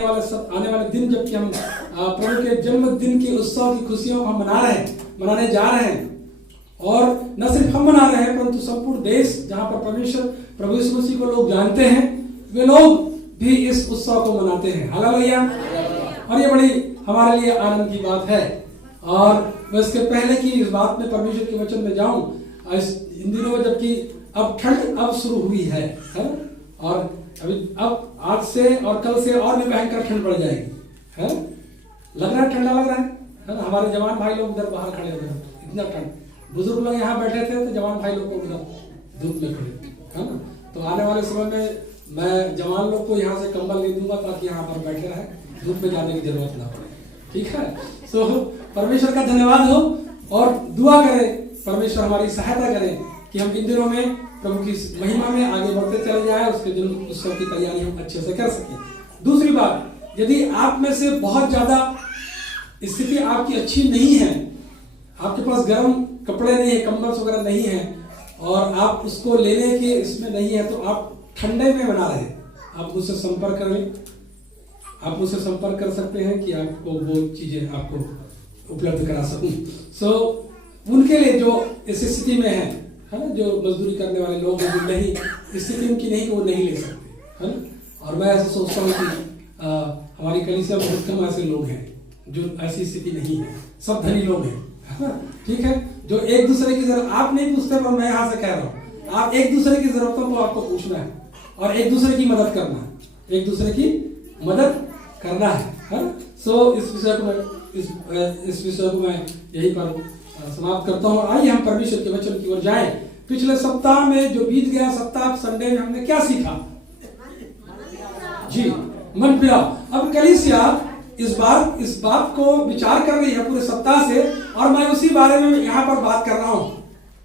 आने वाले दिन जबकि हम प्रभु के जन्मदिन के उत्सव की खुशियों को हम मनाने जा रहे हैं, और न सिर्फ हम मना रहे हैं परंतु संपूर्ण देश जहां पर परमेश्वर प्रभु यीशु मसीह को लोग जानते हैं, वे लोग भी इस उत्सव को मनाते हैं। हालेलुया। और ये बड़ी हमारे लिए आनंद की बात है। और मैं इसके पहले कि इस बात में परमेश्वर के वचन में जाऊं, इन दिनों में जबकि अब ठंड अब शुरू हुई है और अभी अब आज से और कल से और भी भयंकर ठंड बढ़ जाएगी, है लग रहा है, ठंडा लग रहा है ना। हमारे जवान भाई लोग उधर बाहर खड़े हुए हैं, इतना ठंड, बुजुर्ग लोग यहाँ बैठे थे तो जवान भाई लोग को उधर धूप में खड़े, है ना। तो आने वाले समय में मैं जवान लोग को यहाँ से कंबल नहीं दूंगा ताकि यहाँ पर बैठे रहे, धूप में जाने की जरूरत ना पड़े, ठीक है। सो परमेश्वर का धन्यवाद हो और दुआ करें परमेश्वर हमारी सहायता करे कि हम इन दिनों में प्रभु की महिमा में आगे बढ़ते चले जाए, उसके जन्म उत्सव की तैयारी हम अच्छे से कर सकें। दूसरी बात, यदि आप में से बहुत ज्यादा स्थिति आपकी अच्छी नहीं है, आपके पास गर्म कपड़े नहीं है, कंबल वगैरह नहीं है और आप उसको लेने के इसमें नहीं है, तो आप ठंडे में बना रहे, आप मुझसे संपर्क करें, आप मुझसे संपर्क कर सकते हैं कि आपको वो चीजें आपको उपलब्ध करा सकूं। सो उनके लिए जो इस स्थिति में है ना, जो मजदूरी करने वाले लोग हैं, जो नहीं स्थिति उनकी नहीं, वो नहीं ले सकते, है ना। और मैं ऐसा सोचता हूँ कि हमारी कलीसिया में बहुत कम ऐसे लोग हैं जो ऐसी स्थिति नहीं है, सब धनी लोग हैं, है ना, ठीक है। जो एक दूसरे की जरूरत आप नहीं पूछते, पर मैं यहाँ से कह रहा हूँ, आप एक दूसरे की जरूरतों को आपको पूछना है और एक दूसरे की मदद करना है, एक दूसरे की मदद करना है ना। सो इस विषय को मैं यही पर समाप्त करता हूँ। आइए हम परमेश्वर के वचन की ओर जाएं। पिछले सप्ताह में जो बीत गया सप्ताह संडे में हमने क्या सीखा जी, मन फिराओ। अब कलीसिया इस बात को विचार कर रही है पूरे सप्ताह से, और मैं उसी बारे में यहाँ पर बात कर रहा हूँ,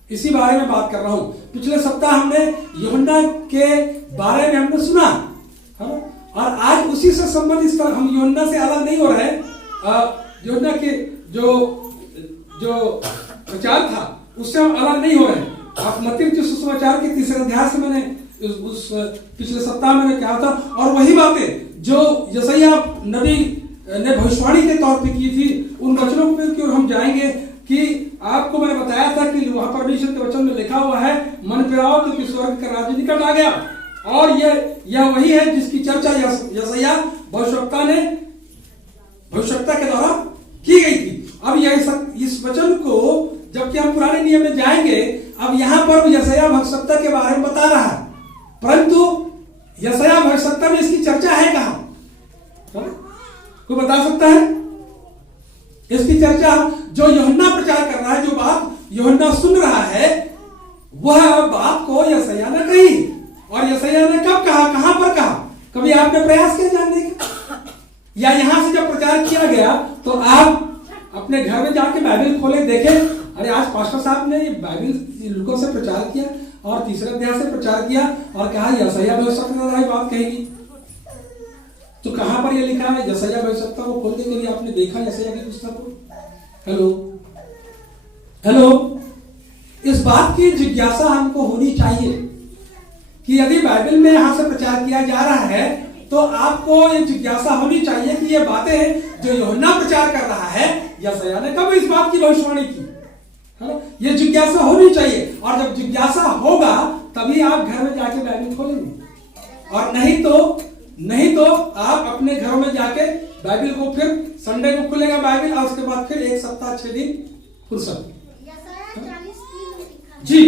इसी बारे में बात कर रहा हूँ। पिछले सप्ताह हमने यूहन्ना के बारे में हमने सुना, है ना, और आज उसी से संबंधित हम यूहन्ना से अलग नहीं हो रहे। यूहन्ना के जो प्रचार था उससे हम अलग नहीं हो रहे। आप मत्ती के सुसमाचार के 3 अध्याय से मैंने उस पिछले सप्ताह मैंने कहा था, और वही बातें जो यशायाह नबी ने भविष्यवाणी के तौर पे की थी, उन वचनों की ओर हम जाएंगे कि आपको मैंने बताया था कि वहां परमेश्वर के वचन में लिखा हुआ है, मन फिराओ क्योंकि स्वर्ग का राज्य निकट आ गया। और यह वही है जिसकी चर्चा यशायाह भविष्यवक्ता के द्वारा की गई थी। अब इस वचन को जबकि हम पुराने नियम में जाएंगे, अब यहां पर यशायाह भविष्यवक्ता के बारे में बता रहा है, परंतु यशायाह भविष्यवक्ता में इसकी चर्चा है कहां? कोई बता सकता है? इसकी चर्चा जो यूहन्ना प्रचार कर रहा है, जो बात यूहन्ना सुन रहा है, वह बात को यशायाह ने कही। और यशायाह ने कब कहा, कहां पर कहा? कभी आपने प्रयास किया जानने का? या यहां से जब प्रचार किया गया तो आप अपने घर में जाके बाइबल खोले, देखे, अरे आज पास्टर साहब ने बाइबल लोगों से प्रचार किया और 3 अध्याय से प्रचार किया और कहा यशायाह भविष्यवक्ता बात कहेगी। तो कहां पर यह लिखा है? यशायाह भविष्यवक्ता को खोलने के लिए आपने देखा यशायाह की पुस्तक को? हेलो, इस बात की जिज्ञासा हमको होनी चाहिए कि यदि बाइबल में यहां से प्रचार किया जा रहा है तो आपको ये जिज्ञासा होनी चाहिए कि ये बातें जो यूहन्ना प्रचार कर रहा है, यशायाह ने कब इस बात की भविष्यवाणी की, है ना। ये जिज्ञासा होनी चाहिए, और जब जिज्ञासा होगा तभी आप घर में जाके बाइबल खोलेंगे, और नहीं तो आप अपने घरों में जाके बाइबल को फिर संडे को खुलेगा बाइबल, और उसके बाद फिर 1 सप्ताह 6 दिन फुर्सत। जी,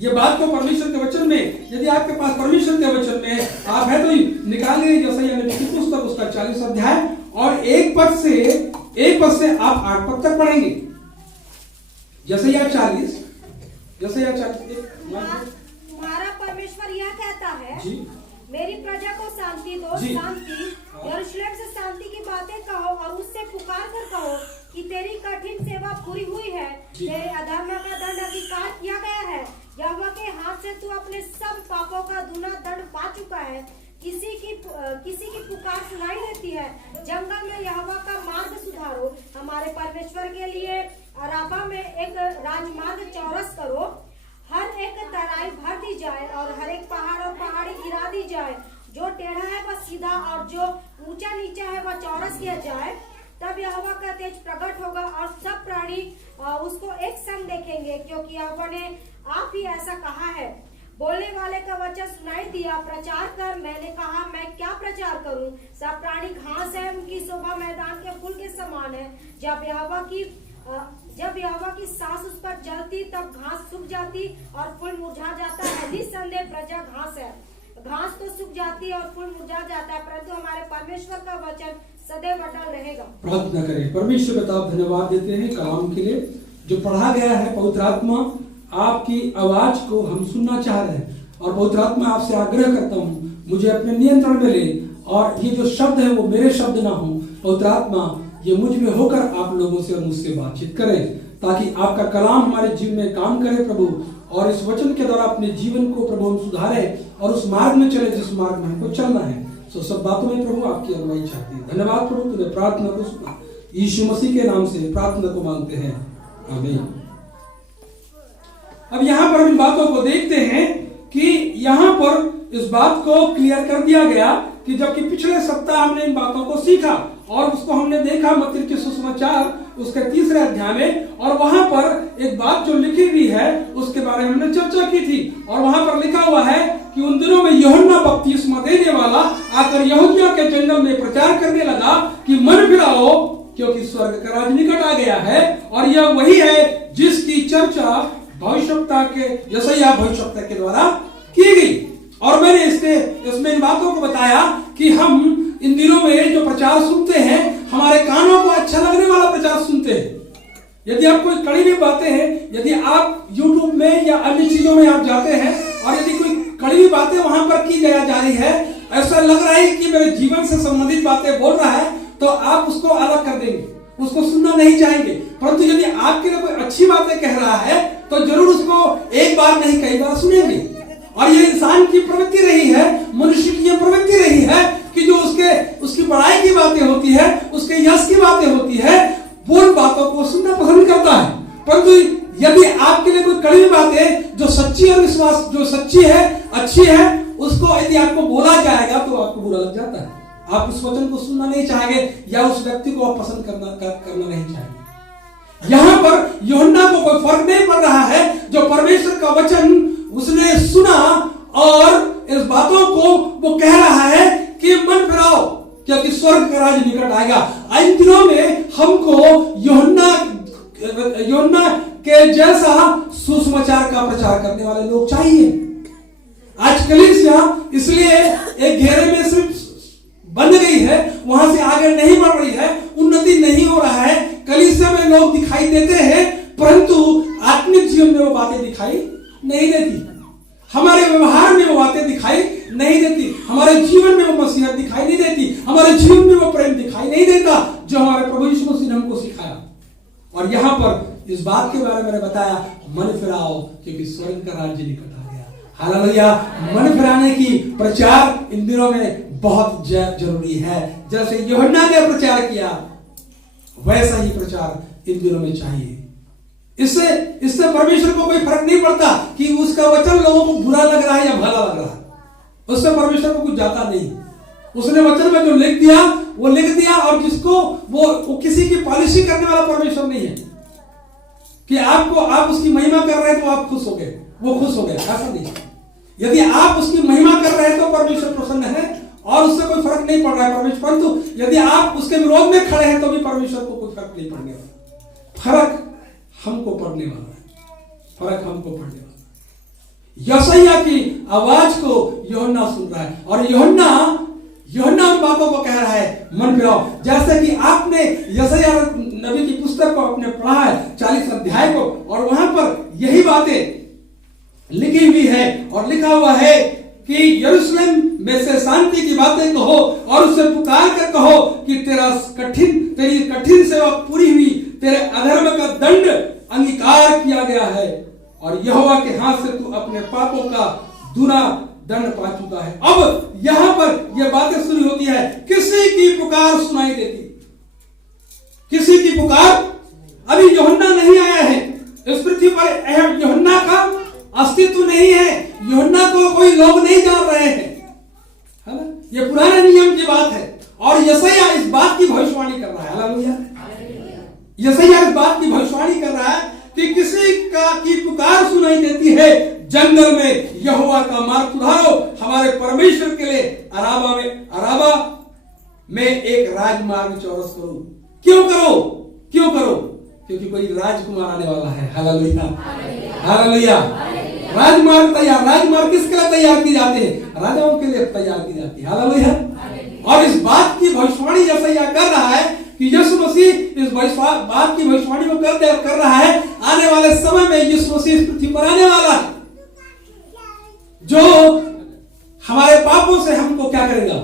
ये बात को परमेश्वर के वचन में, यदि आपके पास परमेश्वर के वचन में आप है तो निकालिए यशायाह नबी की पुस्तक, उसका 40 अध्याय, और एक पद से आप 8 पद तक पढ़ेंगे। यशायाह 40 तुम्हारा परमेश्वर यह कहता है जी, मेरी प्रजा को शांति दो, शांति, यरूशलेम से शांति की बातें कहो और उससे पुकार कर कहो कि तेरी कठिन सेवा पूरी हुई है, तेरे अधर्म का दंड अंगीकार किया गया है, यहोवा के हाथ से तू अपने सब पापों का दूना दंड पा चुका है। किसी की पुकार सुनाई देती है, जंगल में यहोवा का मार्ग सुधारो, हमारे परमेश्वर के लिए अराबा में एक राजमार्ग चौरस करो, हर एक तराई भर दी जाए और हर एक पहाड़ और पहाड़ी गिरा दी जाए, जो टेढ़ा है वह सीधा और जो ऊंचा नीचा है वह चौरस किया जाए। तब यहोवा का तेज प्रकट होगा और सब प्राणी उसको एक संग देखेंगे, क्योंकि यहोवा ने आप ही ऐसा कहा है। बोलने वाले का वचन सुनाई दिया, प्रचार कर। मैंने कहा, मैं क्या प्रचार करूं? सब प्राणी घास है, उनकी शोभा मैदान के फूल के समान है। जब यहोवा की सांस उस पर चलती तब घास सूख जाती और फूल मुरझा जाता है। निस्संदेह प्रजा घास है, घास तो सूख जाती है और फूल मुरझा जाता है, परंतु हमारे परमेश्वर का वचन सदैव अटल रहेगा। प्रार्थना करें। परमेश्वर पिता, धन्यवाद देते हैं कलाम के लिए जो पढ़ा गया है। पवित्र आत्मा, आपकी आवाज को हम सुनना चाह रहे हैं और पवित्र आत्मा आपसे आग्रह करता हूँ, मुझे अपने नियंत्रण में ले और ये जो शब्द है वो मेरे शब्द ना हो। पवित्र आत्मा, ये मुझ में होकर आप लोगों से और मुझसे बातचीत करें, ताकि आपका कलाम हमारे जीवन में काम करे प्रभु, और इस वचन के द्वारा अपने जीवन को प्रभु हम सुधारें और उस मार्ग में चले जिस मार्ग में हमको चलना है। सो सब बातों में प्रभु आपकी अगुवाई चाहती है। धन्यवाद प्रभु, तूने प्रार्थना को सुना। यीशु मसीह के नाम से प्रार्थना को मांगते हैं, आमीन। अब यहाँ पर इन बातों को देखते हैं कि यहाँ पर इस बात को क्लियर कर दिया गया कि जबकि पिछले सप्ताह हमने इन बातों को सीखा और उसको हमने देखा मत्ती के सुसमाचार उसके 3 अध्याय में, और वहां पर एक बात जो लिखी हुई है उसके बारे में हमने चर्चा की थी। और वहां पर लिखा हुआ है कि उन दिनों में यूहन्ना बपतिस्मा देने वाला आकर यहूदिया के जंगल में प्रचार करने लगा कि मन फिराओ, क्योंकि स्वर्ग का राज निकट आ गया है। और यह वही है जिसकी चर्चा भविष्यवक्ता के यशायाह भविष्यवक्ता के द्वारा की गई। और मैंने इसमें इन बातों को बताया कि हम इन दिनों में जो प्रचार सुनते हैं, हमारे कानों को अच्छा लगने वाला प्रचार सुनते हैं। यदि आप कोई कड़वी बातें हैं, यदि आप YouTube में या अन्य चीजों में आप जाते हैं और यदि कोई कड़वी बातें वहां पर की जा रही है, ऐसा लग रहा है कि मेरे जीवन से संबंधित बातें बोल रहा है, तो आप उसको अलग कर देंगे, उसको सुनना नहीं चाहेंगे। परंतु यदि आपके लिए कोई अच्छी बातें कह रहा है तो जरूर उसको एक बार नहीं कई बार सुनेंगे। और ये इंसान की प्रवृत्ति रही है, मनुष्य की ये प्रवृत्ति रही है कि जो उसकी बड़ाई की बातें होती है, उसके यश की बातें होती है, वो उन बातों को सुनना पसंद करता है। परंतु यदि आपके लिए कोई कड़वी बातें जो सच्ची और विश्वास जो सच्ची है, अच्छी है, उसको यदि आपको बोला जाएगा तो आपको बुरा लग जाता है। आप उस वचन को सुनना नहीं चाहेंगे या उस व्यक्ति को आप पसंद करना नहीं चाहेंगे। यहाँ पर यूहन्ना को कोई फर्क नहीं पड़ रहा है, जो परमेश्वर का वचन उसने सुना और इस बातों को वो कह रहा है कि मन फिराओ, क्योंकि स्वर्ग का राज निकट आएगा। इन दिनों में हमको यूहन्ना के जैसा सुसमाचार का प्रचार करने वाले लोग चाहिए। आज कलीसिया इसलिए एक घेरे में सिर्फ बन गई है, वहां से आगे नहीं बढ़ रही है, उन्नति नहीं हो रहा है। कलीसिया में लोग दिखाई देते हैं, परंतु आत्मिक जीवन में वो बातें दिखाई नहीं देती, हमारे व्यवहार में वो बातें दिखाई नहीं देती, हमारे जीवन में वो मसीहत दिखाई नहीं देती, हमारे जीवन में वो प्रेम दिखाई नहीं देता जो हमारे प्रभु यीशु मसीह ने हमको सिखाया। और यहाँ पर इस बात के बारे में बताया, मन फिराओ क्योंकि स्वर्ग का राज्य निकट आ गया। हालेलुया। मन फिराने की प्रचार इन दिनों में बहुत जरूरी है। जैसे यूहन्ना ने प्रचार किया, वैसा ही प्रचार इन दिनों में चाहिए। इससे परमेश्वर को कोई फर्क नहीं पड़ता कि उसका वचन लोगों को बुरा लग रहा है या भला लग रहा है, उससे परमेश्वर को कुछ जाता नहीं। उसने वचन में जो लिख दिया वो लिख दिया, और जिसको वो किसी की पॉलिसी करने वाला परमेश्वर नहीं है कि आप उसकी महिमा कर रहे हैं तो आप खुश हो गए, वो खुश हो गए, ऐसा नहीं। यदि आप उसकी महिमा कर रहे हैं तो परमेश्वर प्रसन्न है और उससे कोई फर्क नहीं पड़ रहा है परमेश्वर। परंतु यदि आप उसके विरोध में खड़े हैं तो भी परमेश्वर को कोई फर्क नहीं पड़ने वाला। फर्क हमको पड़ने वाला है, फर्क हमको पड़ने वाला है। यशायाह की आवाज को यूहन्ना सुन रहा है और यूहन्ना उन बातों को कह रहा है, मन फिराओ। जैसे कि आपने यशायाह नबी की पुस्तक को आपने पढ़ा है 40 अध्याय को, और वहां पर यही बातें लिखी हुई है और लिखा हुआ है कि यरूशलेम में से शांति की बातें कहो और उससे पुकार कर कहो कि तेरी कठिन सेवा पूरी हुई, तेरे अधर्म का दंड अंगीकार किया गया है और यहोवा के हाथ से तू अपने पापों का दूना दंड पा चुका है। अब यहां पर यह बातें शुरू होती है, किसी की पुकार सुनाई देती, किसी की पुकार। अभी यूहन्ना नहीं आया है इस पृथ्वी पर, यूहन्ना का अस्तित्व नहीं है, यूहन्ना को कोई लोग नहीं जान रहे हैं, है ना। ये पुराने नियम की बात है और यशायाह इस बात की भविष्यवाणी कर रहा है। हालेलुया। यशायाह इस बात की भविष्यवाणी कर रहा है कि किसी की पुकार सुनाई देती है, जंगल में यहोवा का मार्ग सुधारो, हमारे परमेश्वर के लिए अराबा में एक राजमार्ग चौरस करो। क्यों करो? क्यों करो? क्योंकि कोई राजकुमार आने वाला है। Hallelujah, hallelujah. राजमार्ग तैयार। राजमार्ग किसके लिए तैयार की जाती है? राजाओं के लिए तैयार की जाती है। हालेलुया। और इस बात की भविष्यवाणी यशायाह कर रहा है कि यीशु मसीह इस बात की भविष्यवाणी को कर रहा है, आने वाले समय में यीशु मसीह इस पृथ्वी पर आने वाला है, जो हमारे पापों से हमको क्या करेगा?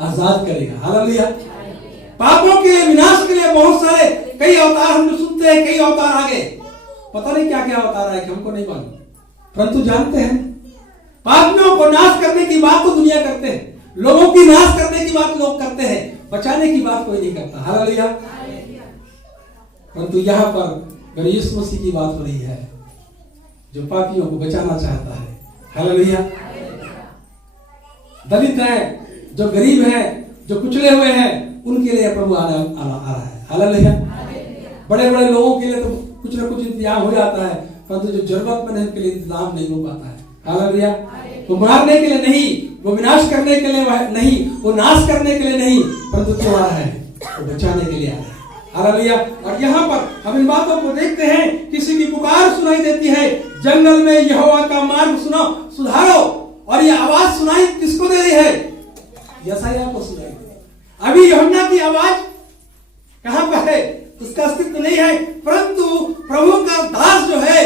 आजाद करेगा। हालेलुया। पापों के लिए, विनाश के लिए बहुत सारे कई अवतार हम जो सुनते हैं, कई अवतार आगे, पता नहीं क्या क्या अवतार आए, हमको नहीं मालूम, परंतु जानते हैं पापियों को नाश करने की बात तो दुनिया करते हैं, लोगों की नाश करने की बात लोग करते हैं, बचाने की बात कोई नहीं करता। हालेलुया। परंतु यहाँ पर यीशु मसीह की बात हो रही है, जो पापियों को बचाना चाहता है। हालेलुया। दलित हैं, जो गरीब हैं, जो कुचले हुए हैं, उनके लिए प्रभु आ रहा है। हालेलुया। बड़े बड़े लोगों के लिए तो कुछ ना कुछ इंतजाम हो जाता है, परंतु जो जरूरतमंद है उनके लिए इंतजाम नहीं हो पाता है। हालेलुया। वो मारने के लिए नहीं, वो विनाश करने के लिए नहीं, वो नाश करने के लिए नहीं, परंतु क्यों आ रहा है? वो बचाने के लिए आ रहा है। हालेलुया। और यहाँ पर हम इन बातों को देखते हैं, किसी की पुकार सुनाई देती है, जंगल में यहोवा का मार्ग सुधारो। और ये आवाज सुनाई किसको दे रही है? यशायाह को सुनाई। अभी यूहन्ना की आवाज कहां पर है? उसका अस्तित्व नहीं है, परंतु प्रभु का दास जो है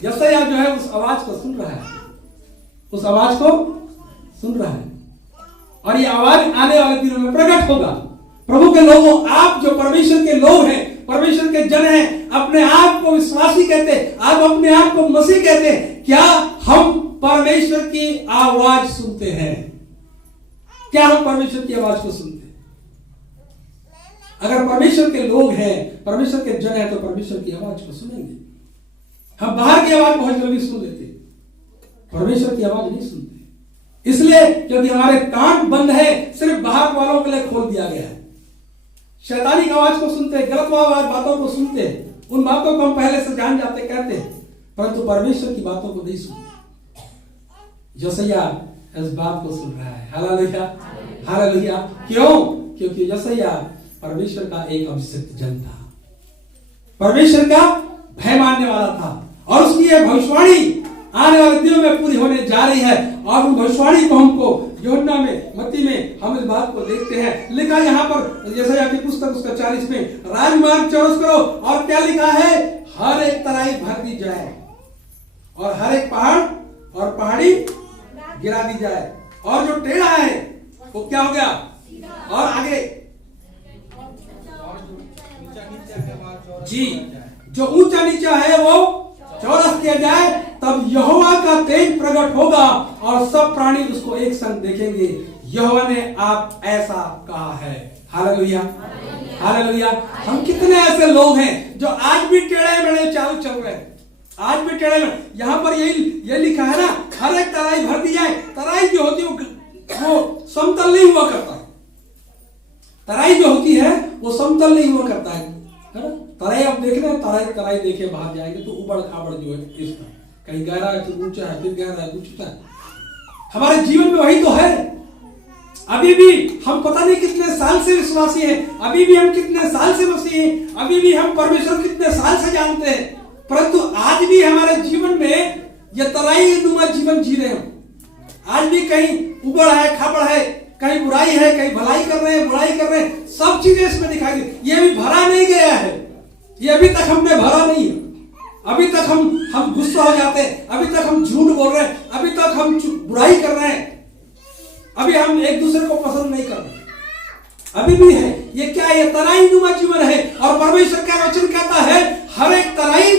यशायाह जो है उस आवाज को सुन रहा है, उस आवाज को सुन रहा है। और ये आवाज आने वाले दिनों में प्रकट होगा। प्रभु के लोगों, आप जो परमेश्वर के लोग हैं, परमेश्वर के जन हैं, अपने आप को विश्वासी कहते हैं, आप अपने आप को मसीह कहते हैं, क्या हम परमेश्वर की आवाज सुनते हैं? क्या हम परमेश्वर की आवाज को सुनते हैं? अगर परमेश्वर के लोग हैं, परमेश्वर के जन हैं, तो परमेश्वर की आवाज को सुनेंगे। हम बाहर की आवाज बहुत जल्दी सुन लेते, परमेश्वर की आवाज नहीं सुनते, इसलिए क्योंकि हमारे कान बंद है, सिर्फ बाहर वालों के लिए खोल दिया गया है। शैतानी की आवाज को सुनते हैं, गलत बातों को सुनते हैं, उन बातों को हम पहले से जान जाते कहते हैं, परंतु परमेश्वर की बातों को नहीं सुनते। यशायाह इस बात को सुन रहा है। Hallelujah, hallelujah. क्यों? क्योंकि यशायाह परमेश्वर का एक अभिषिक्त जन था, परमेश्वर का भय मानने वाला था, और उसकी यह भविष्यवाणी आने वाले दिनों में पूरी होने जा रही है। और उन भविष्यवाणी को हमको यूहन्ना में, मत्ती में हम इस बात को देखते हैं। लिखा यहाँ पर यशायाह की पुस्तक उसका 40 में, राजमार्ग चौरस करो। और क्या लिखा है? हर एक तराई भर दी जाए, और हर एक पहाड़ और पहाड़ी गिरा दी जाए, और जो टेढ़ा है वो क्या हो गया? और आगे जी, जो ऊंचा नीचा है वो चौरस किया जाए, तब यहोवा का तेज प्रकट होगा और सब प्राणी उसको एक संग देखेंगे। यहोवा ने आप ऐसा कहा है। Hallelujah, hallelujah. हम कितने ऐसे लोग हैं जो आज भी टेढ़े मेढ़े चाल चल रहे हैं, आज भी टेढ़े मेढ़े। यहाँ पर यही लिखा है ना, हर एक तराई भर दी जाए। तराई जो होती है वो समतल नहीं हुआ करता है, तराई जो होती है वो समतल नहीं हुआ करता है ना। तराई आप देख रहे हैं, तराई देखे बाहर जाएंगे तो उबड़ खाबड़ जो है, इस तरह कहीं गहरा है तो ऊंचा है, फिर गहरा है ऊंचा है। हमारे जीवन में वही तो है। अभी भी हम पता नहीं कितने साल से विश्वासी हैं, अभी भी हम कितने साल से मसीही हैं, अभी भी हम परमेश्वर कितने साल से जानते हैं, परंतु आज भी हमारे जीवन में यह तराई नुमा जीवन जी रहे हैं। आज भी कहीं उबड़ है, खाबड़ है, कहीं बुराई है, कहीं भलाई कर रहे हैं, बुराई कर रहे हैं, सब चीजें इसमें दिखाई दी। ये भी भरा नहीं गया है, ये अभी तक हमने भरा नहीं है। अभी तक हम गुस्सा हो जाते हैं, अभी तक हम झूठ बोल रहे हैं, अभी तक हम बुराई कर रहे हैं, अभी हम एक दूसरे को पसंद नहीं कर रहे, अभी भी है। ये क्या है? ये तराई नुमा जीवन है। और परमेश्वर का वचन कहता है हर एक तराई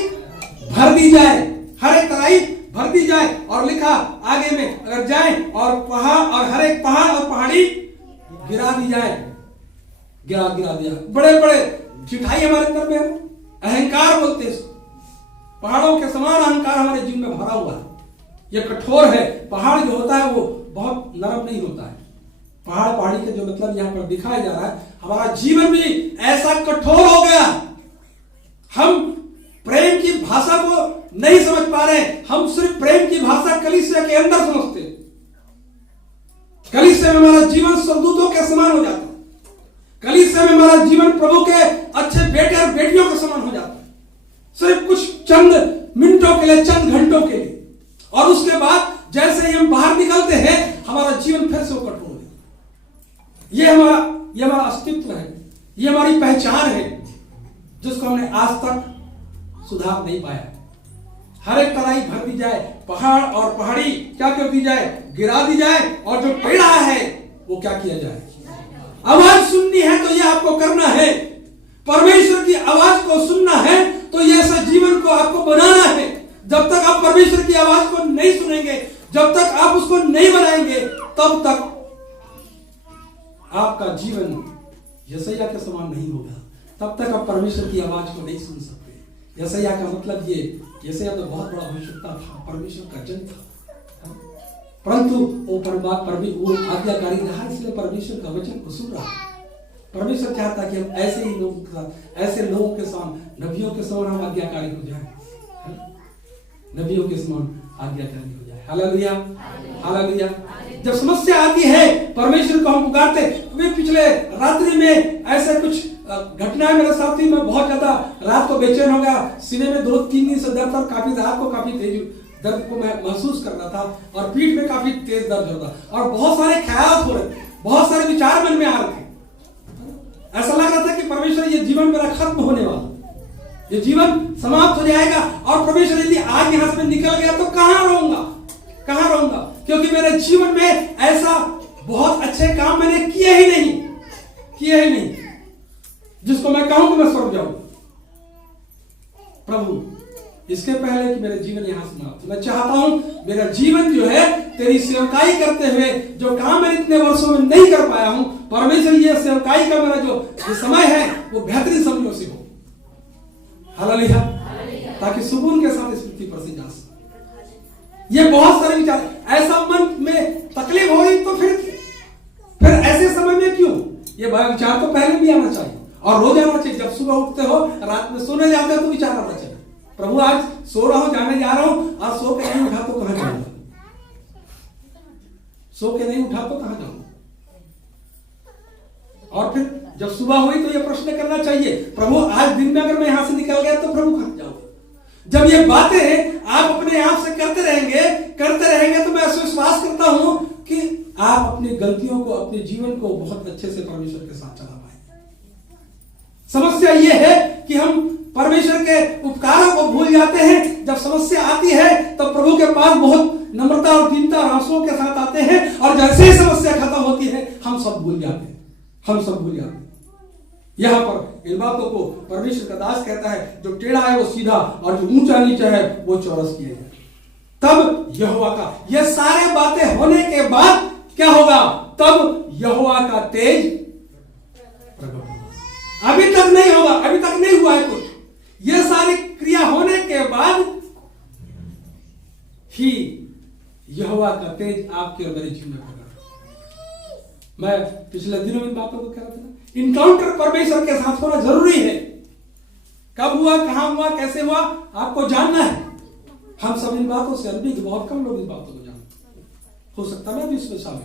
भर दी जाए, हर एक तराई भर दी जाए। और लिखा आगे में अगर जाए, और पहाड़ और हर एक पहाड़ और पहाड़ी गिरा दी जाए, गिरा दिया। बड़े बड़े चिठाई हमारे अंदर में है, अहंकार बोलते हैं, पहाड़ों के समान अहंकार हमारे जीवन में भरा हुआ है। ये कठोर है। पहाड़ जो होता है वो बहुत नरम नहीं होता है, पहाड़ पहाड़ी के जो मतलब यहां पर दिखाया जा रहा है, हमारा जीवन भी ऐसा कठोर हो गया, हम प्रेम की भाषा को नहीं समझ पा रहे। हम सिर्फ प्रेम की भाषा कलीसिया के अंदर समझते। कलीसिया में हमारा जीवन स्वर्गदूतों के समान हो जाता है। कलीसिया में हमारा जीवन प्रभु के अच्छे बेटे और बेटियों के समान हो जाता है, सिर्फ कुछ चंद मिनटों के लिए, चंद घंटों के लिए। और उसके बाद जैसे ही हम बाहर निकलते हैं, हमारा जीवन फिर से कठोर हो जाता है। ये हमारा अस्तित्व है, ये हमारी पहचान है, जिसको हमने आज तक सुधार नहीं पाया। हर एक तराई भर दी जाए, पहाड़ और पहाड़ी क्या कर दी जाए, गिरा दी जाए, और जो टेढ़ा है वो क्या किया जाए। आवाज सुननी है तो ये आपको करना है। परमेश्वर की आवाज को सुनना है तो ये ऐसा जीवन को आपको बनाना है। जब तक आप परमेश्वर की आवाज को नहीं सुनेंगे, जब तक आप उसको नहीं बनाएंगे, तब तक आपका जीवन यशायाह के समान नहीं होगा। तब तक आप परमेश्वर की आवाज को नहीं सुन सकते। यशायाह का मतलब ये, यशायाह तो बहुत बड़ा भविष्यवक्ता था, परमेश्वर का जन था, परंतु वो आज्ञाकारी रहा, इसलिए परमेश्वर का वचन को सुन रहा। परमेश्वर चाहता कि हम ऐसे ही लोगों के साथ, ऐसे लोगों के साथ, नबियों के समान हम आज्ञाकारी हो जाए, नबियों के समान आज्ञाकारी हो जाए। Hallelujah, hallelujah. जब समस्या आती है, परमेश्वर को हम पुकारते। वे पिछले रात्रि में ऐसे कुछ घटनाएं मेरे साथ थी। मैं बहुत ज्यादा रात को बेचैन हो गया, सीने में 2-3 दिन से दर्द था, काफी रात को काफी तेज दर्द को मैं महसूस कर रहा था, और पीठ में काफी तेज दर्द हो रहा था, और बहुत सारे ख्याल हो रहे थे, बहुत सारे विचार मन में आ रहे थे। ऐसा लग रहा था कि परमेश्वर ये जीवन मेरा खत्म होने वाला, ये जीवन समाप्त हो जाएगा, और परमेश्वर यदि आज यहां से निकल गया तो कहां रहूंगा, कहां रहूंगा, क्योंकि मेरे जीवन में ऐसा बहुत अच्छे काम मैंने किए ही नहीं जिसको मैं कहूं कि मैं स्वर्ग जाऊं। प्रभु, इसके पहले कि मेरा जीवन यहां समाप्त, मैं चाहता हूं मेरा जीवन जो है तेरी सेवकाई करते हुए, जो काम मैं इतने वर्षों में नहीं कर पाया हूं, परमेश्वर ये सेवकाई का मेरा जो समय है वो बेहतरीन समयों से हो। हालेलुया, ताकि सुकून के साथ इस पृथ्वी पर से जा सके। ये बहुत सारे विचार, ऐसा मन में तकलीफ हो रही तो फिर ऐसे समय में क्यों, ये विचार तो पहले भी आना चाहिए, और रोज आना चाहिए। जब सुबह उठते हो, रात में सोने जाते हो, तो विचार आना चाहिए, प्रभु आज सो रहा हूं, जाने जा रहा हूं, आज सो के नहीं उठा तो कहां जाऊंगा, सो के नहीं उठा तो कहां जाऊंगा। और फिर जब सुबह हुई तो ये प्रश्न करना चाहिए, प्रभु आज दिन में अगर मैं यहां से निकल गया तो प्रभु कहां जाऊंगा। जब ये बातें आप अपने आप से करते रहेंगे तो मैं विश्वास करता हूं कि आप अपनी गलतियों को, अपने जीवन को बहुत अच्छे से परमेश्वर के साथ चला पाएंगे। समस्या ये है कि हम परमेश्वर के उपकारों को भूल जाते हैं। जब समस्या आती है तो प्रभु के पास बहुत नम्रता और दीनता और आंसुओं के साथ आते हैं, और जैसे ही समस्या खत्म होती है हम सब भूल जाते हैं। यहां पर इन बातों को परमेश्वर का दास कहता है, जो टेढ़ा है वो सीधा, और जो ऊंचा नीचा है वो चौरस किया जाए। तब यहोवा का, ये सारे बातें होने के बाद क्या होगा, तब यहोवा का तेज प्रकट होगा। अभी तक नहीं होगा, अभी तक नहीं हुआ है कुछ। ये सारी क्रिया होने के बाद ही यहोवा का तेज आपके और मेरे जीवन में प्रकट। मैं पिछले दिनों इन बातों को कह रहा था, इनकाउंटर परमेश्वर के साथ होना जरूरी है। कब हुआ, कहां हुआ, कैसे हुआ, आपको जानना है। हम सब इन बातों से अनभिज्ञ, बहुत कम लोग इन बातों को जानते। हो सकता मैं भी इसमें शामिल,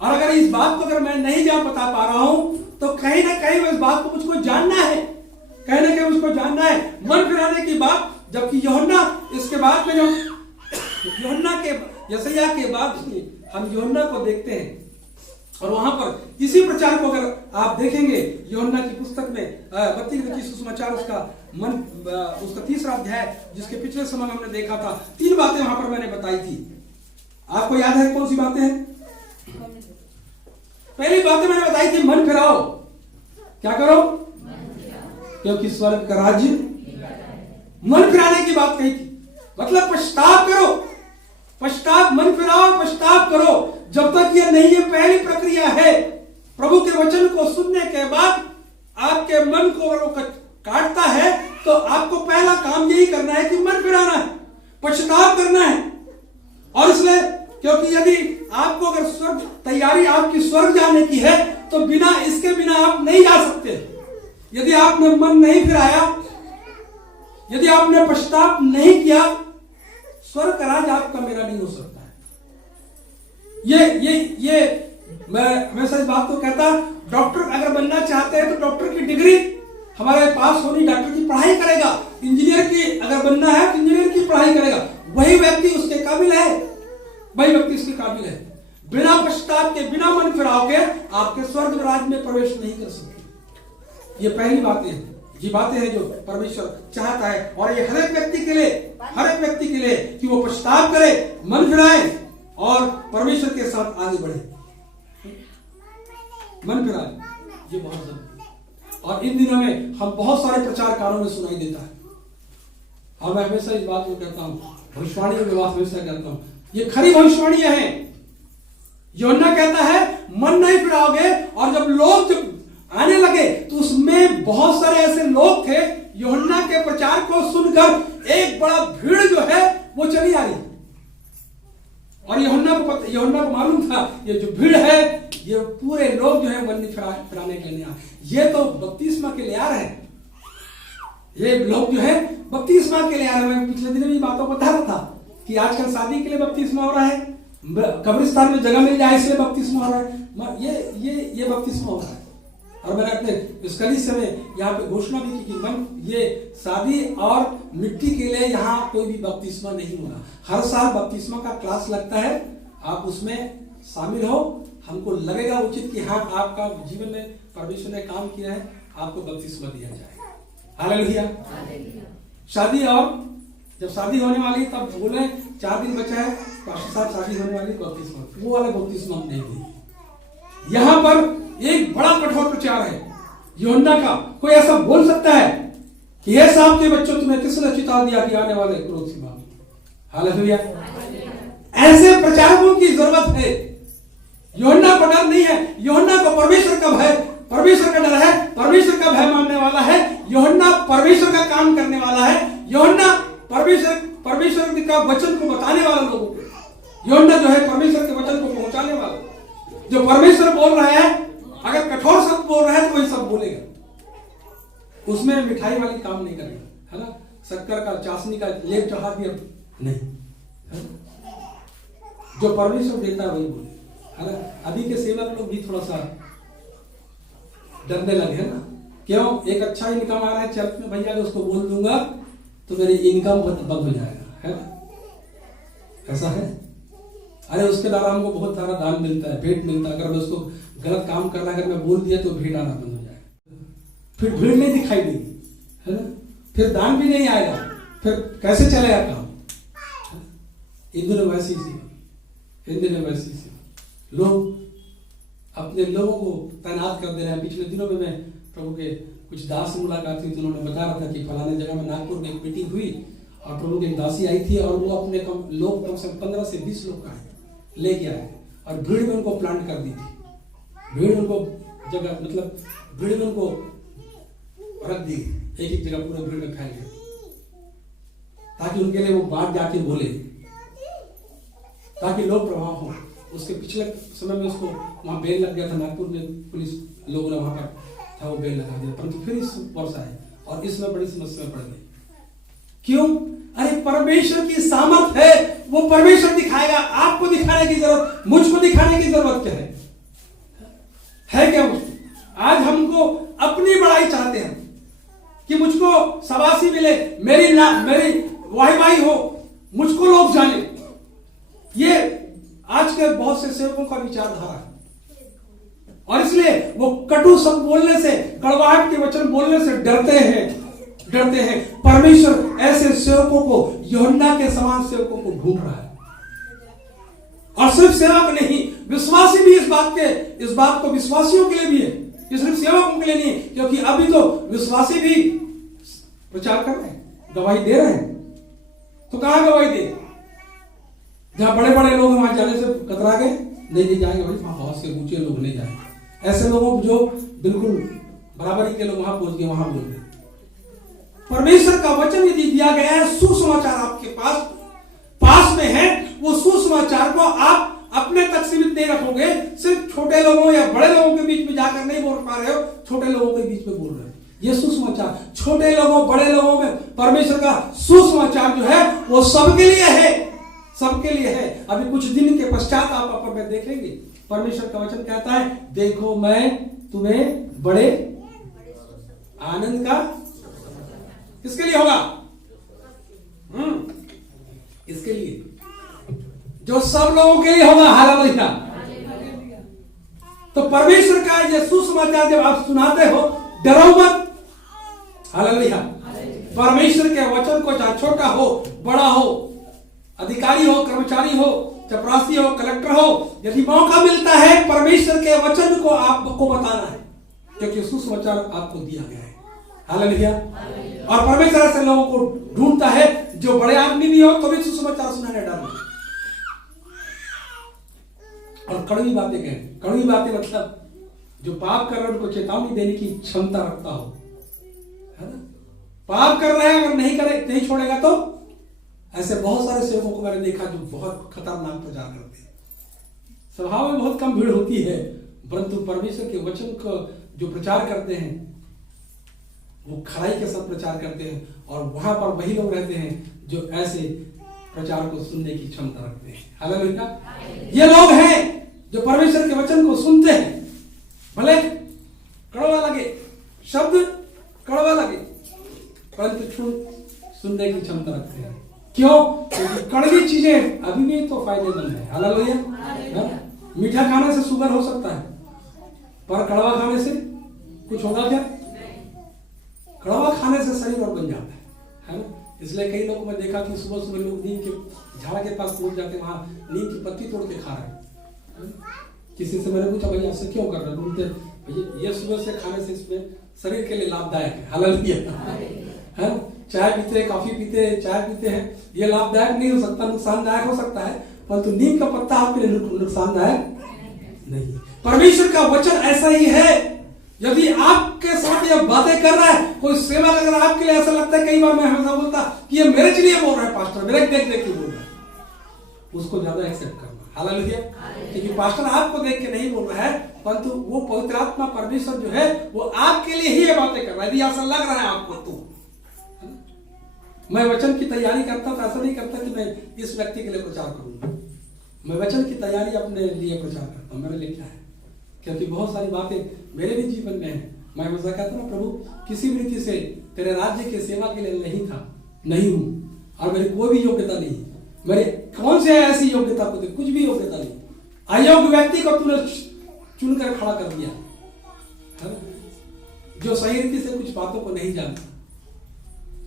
और अगर इस बात को अगर मैं नहीं बता पा रहा हूं तो कहीं ना कहीं इस बात को मुझको जानना है, कहीं ना कहीं मुझको जानना है। मन फिराने की बात, जबकि यूहन्ना इसके बाद में, जो यूहन्ना के यशायाह के बाद हम यूहन्ना को देखते हैं, और वहां पर इसी प्रचार को अगर आप देखेंगे यूहन्ना की पुस्तक में 32 सुसमाचार, उसका 3रा अध्याय, जिसके पिछले समय में हमने देखा था, 3 बातें वहां पर मैंने बताई थी। आपको याद है कौन सी बातें हैं? पहली बातें मैंने बताई थी, मन फिराओ, क्या करो, क्योंकि स्वर्ग का राज्य, मन फिराने की बात कही थी, मतलब पश्चाताप करो, पश्चाताप, मन फिराओ, पश्चाताप करो। जब तक ये नहीं, ये पहली प्रक्रिया है। प्रभु के वचन को सुनने के बाद आपके मन को अगर वो काटता है तो आपको पहला काम यही करना है कि मन फिराना है, पश्चाताप करना है। और इसलिए क्योंकि यदि आपको अगर स्वर्ग तैयारी आपकी स्वर्ग जाने की है तो बिना इसके बिना आप नहीं जा सकते। यदि आपने मन नहीं फिराया, यदि आपने पश्चाताप नहीं किया, स्वर्ग का राज आपका मेरा नहीं हो सकता है। ये मैं हमेशा इस बात को कहता, डॉक्टर अगर बनना चाहते हैं तो डॉक्टर की डिग्री हमारे पास होनी, डॉक्टर की पढ़ाई करेगा। इंजीनियर की अगर बनना है तो इंजीनियर की पढ़ाई करेगा, वही व्यक्ति उसके काबिल है, वही व्यक्ति उसके काबिल है। बिना पश्चाताप के, बिना मन फिराव के आपके स्वर्ग राज में प्रवेश नहीं कर सकते। ये पहली बातें हैं, ये बातें हैं जो परमेश्वर चाहता है। और ये हर एक व्यक्ति के लिए कि वो पश्चाताप करे, मन फिराए और परमेश्वर के साथ आगे बढ़े। मन फिराए, ये बहुत जरूरी है। और इन दिनों में हम बहुत सारे प्रचार कार्यों में सुनाई देता है। और मैं हमेशा इस बात को कहता हूं, भविष्यवाणी की बात हमेशा कहता हूं, ये खरी भविष्यवाणियां हैं। यूहन्ना कहता है मन नहीं फिराओगे, और जब लोग आने लगे तो उसमें बहुत सारे ऐसे लोग थे, यूहन्ना के प्रचार को सुनकर एक बड़ा भीड़ जो है वो चली आ रही। और यूहन्ना को मालूम था ये जो भीड़ है ये पूरे लोग जो है मन फिराने के लिए आ, ये तो बपतिस्मा के लिए आ रहे हैं। ये लोग जो है बपतिस्मा के लिए आ रहे हैं। मैं पिछले दिनों में बातों बता रहा था कि आजकल शादी के लिए बपतिस्मा हो रहा है, कब्रिस्तान में जगह मिल जाए इसलिए बपतिस्मा हो रहा है। ये बपतिस्मा हो रहा है। और मैंने अपने इस कलीसिया में यहाँ पे घोषणा भी की कि ये शादी और मिट्टी के लिए यहाँ कोई भी बपतिस्मा नहीं होगा। हर साल बपतिस्मा का क्लास लगता है, आप उसमें शामिल हो। हमको लगेगा उचित कि हाँ आपका जीवन में परमेश्वर ने काम किया है, आपको बपतिस्मा दिया जाए। हालेलुया। शादी, और जब शादी होने वाली तब बोले 4 दिन बचा है, पास्टर साहब शादी होने वाली बपतिस्मा, वो वाला बपतिस्मा नहीं दी। यहाँ पर एक बड़ा कठोर प्रचार है यूहन्ना का। कोई ऐसा बोल सकता है कि हे साहब के बच्चों, तुम्हें किसने चिता दिया कि आने वाले क्रोध की बात? हालेलुया। ऐसे प्रचारकों की जरूरत है। यूहन्ना को डर नहीं है, यूहन्ना को परमेश्वर का भय, परमेश्वर का डर है, परमेश्वर का भय मानने वाला है। यूहन्ना परमेश्वर का काम करने वाला है। यूहन्ना परमेश्वर का वचन को बताने वाला लोगों को, यूहन्ना जो है परमेश्वर के वचन को पहुंचाने वाला, जो परमेश्वर बोल रहा है, अगर कठोर शब्द बोल रहा है तो वही सब बोलेगा। उसमें मिठाई वाली काम नहीं करेगा, है ना, शक्कर का, चाशनी का लेप चढ़ा दिया नहीं, है ना? जो परमेश्वर देता है वही बोले, है ना। अभी के सेवक लोग भी थोड़ा सा डरने लगे, है ना। क्यों? एक अच्छा इनकम आ रहा है चर्च में, भैया उसको बोल दूंगा तो मेरी इनकम बंद हो जाएगा, है ना। ऐसा है। अरे उसके द्वारा हमको बहुत सारा दान मिलता है, भेंट मिलता है। अगर मैं उसको गलत काम कर रहा है, अगर मैं बोल दिया तो भेंट आना बंद हो जाएगा, फिर भीड़ नहीं दिखाई देगी, है ना, फिर दान भी नहीं आएगा, फिर कैसे चलेगा काम? इन दिनों वैसी लोग अपने लोगों को तैनात कर दे रहे हैं। पिछले दिनों में मैं प्रभु के कुछ दास से मुलाकात हुई तो उन्होंने बता रहा था कि फलाने जगह में नागपुर में एक मीटिंग हुई और प्रभु की एक दासी आई थी और वो अपने लोग कम से कम 15 से 20 लोग लेके आए और भीड़ में उनको प्लांट कर दी थी। भीड़ उनको जगह, मतलब भीड़ में उनको रख दी, एक जगह पूरे भीड़ में फैल गए, ताकि उनके लिए वो बात जाके बोले, ताकि लोग प्रभाव हो। उसके पिछले समय में उसको वहां बेल लग गया था, नागपुर में पुलिस लोगों ने वहां पर था वो बेल लगा दिया, परंतु फिर इस वर्ष आए और इसमें बड़ी समस्या पड़ गई। क्यों? अरे परमेश्वर की सामर्थ है, वो परमेश्वर दिखाएगा। आपको दिखाने की जरूरत, मुझको दिखाने की जरूरत क्या है क्या मुझको? आज हमको अपनी बड़ाई चाहते हैं कि मुझको शाबाशी मिले, मेरी वाही हो, मुझको लोग जाने। ये आज के बहुत से सेवकों का विचारधारा है और इसलिए वो कटु शब्द बोलने से, कड़वाहट के वचन बोलने से डरते हैं। परमेश्वर ऐसे सेवकों को, यूहन्ना के समान सेवकों को ढूंढ रहा है। और सिर्फ सेवक नहीं, विश्वासी भी इस बात को विश्वासियों के लिए भी है, ये सिर्फ सेवकों के लिए नहीं, क्योंकि अभी तो विश्वासी भी प्रचार कर रहे हैं, गवाही दे रहे हैं। तो कहां गवाही दे? जहां बड़े बड़े लोग वहां जाने से कतरा गए, नहीं जाएंगे भाई, वहां बहुत से ऊंचे लोग नहीं जाएंगे। ऐसे लोगों जो बिल्कुल बराबरी के लोग वहां पहुंच गए, वहां बोल रहे। परमेश्वर का वचन यदि दिया गया है, सुसमाचार आपके पास में है, वो सुसमाचार को आप अपने तक सीमित नहीं रखोगे, सिर्फ छोटे लोगों या बड़े लोगों के बीच में जाकर नहीं बोल पा रहे हो, छोटे लोगों के बीच में बोल रहे हो। ये सुसमाचार छोटे लोगों बड़े लोगों में परमेश्वर का सुसमाचार जो है वो सबके लिए है, सबके लिए है। अभी कुछ दिन के पश्चात आप अपन में देखेंगे, परमेश्वर का वचन कहता है, देखो मैं तुम्हें बड़े आनंद का, किसके लिए होगा? इसके लिए जो सब लोगों के लिए होगा। हालेलुया। तो परमेश्वर का ये सुसमाचार जब आप सुनाते हो, डरो मत। हालेलुया। परमेश्वर के वचन को चाहे छोटा हो बड़ा हो, अधिकारी हो कर्मचारी हो, चपरासी हो कलेक्टर हो, यदि मौका मिलता है परमेश्वर के वचन को आपको बताना है, क्योंकि सुसमाचार आपको दिया गया है। हालेलुया। और परमेश्वर ऐसे लोगों को ढूंढता है जो बड़े आदमी भी हो तो भी सुसमाचार सुनाने डालो। और कड़वी बातें कहें, कड़वी बातें मतलब जो पाप कर रहे हैं उनको चेतावनी देने की क्षमता रखता हो, है ना। पाप कर रहे हैं, अगर नहीं करे नहीं छोड़ेगा तो ऐसे बहुत सारे सेवकों को मैंने देखा जो बहुत खतरनाक प्रचार करते हैं। स्वभाव में बहुत कम भीड़ होती है, परंतु परमेश्वर के वचन को जो प्रचार करते हैं वो खराई के साथ प्रचार करते हैं, और वहां पर वही लोग रहते हैं जो ऐसे प्रचार को सुनने की क्षमता रखते हैं। हालेलुया। ये लोग हैं जो परमेश्वर के वचन को सुनते हैं, भले कड़वा लगे, शब्द कड़वा लगे, परंतु सुनने की क्षमता रखते हैं। क्यों? क्योंकि कड़वी चीजें अभी भी तो फायदेमंद है। हालेलुया। मीठा खाने से शुगर हो सकता है, पर कड़वा खाने से कुछ होगा क्या? कड़वा खाने से शरीर और बन जाता है ना। इसलिए कई लोग मैं देखा कि सुबह सुबह लोग नीम के झाड़ के पास पहुंच जाते, वहां नीम की पत्ती तोड़ के खा रहे हैं। किसी से मैंने पूछा, भैया ऐसे क्यों कर रहे हैं? बोलते भैया ये सुबह से खाने से इसमें शरीर के लिए लाभदायक है। हालेलुया। है चाय पीते, कॉफी पीते, चाय पीते हैं, ये लाभदायक नहीं हो सकता, नुकसानदायक हो सकता है, परंतु नीम का पत्ता आपके लिए नुकसानदायक नहीं। परमेश्वर का वचन ऐसा ही है। यदि आपके साथ ये बातें कर रहा है कोई सेवा, अगर आपके लिए ऐसा लगता है, कई बार मैं हमेशा बोलता कि ये मेरे के लिए बोल रहा है पास्टर, मेरे देख देख के बोल रहा है, उसको ज्यादा एक्सेप्ट करना। हालेलुया। क्योंकि पास्टर आपको देख के नहीं बोल रहा है, परंतु वो पवित्र आत्मा परमेश्वर जो है वो आपके लिए ही ये बातें कर रहा है। यदि ऐसा लग रहा है आपको तो मैं वचन की तैयारी करता तो ऐसा नहीं करता कि मैं इस व्यक्ति के लिए प्रचार करूंगा। मैं वचन की तैयारी अपने लिए प्रचार करता हूं। मेरे लिए क्या है? क्योंकि बहुत सारी बातें मेरे भी जीवन में है। मैं हमेशा कहता हूं, प्रभु किसी भी रीति से तेरे राज्य की सेवा के लिए नहीं था, नहीं हूं, और मेरी कोई भी योग्यता नहीं। मेरे कौन से ऐसी योग्यता को दे? कुछ भी योग्यता नहीं। अयोग्य व्यक्ति को तूने चुनकर खड़ा कर दिया है, जो सही रीति से कुछ बातों को नहीं जानता।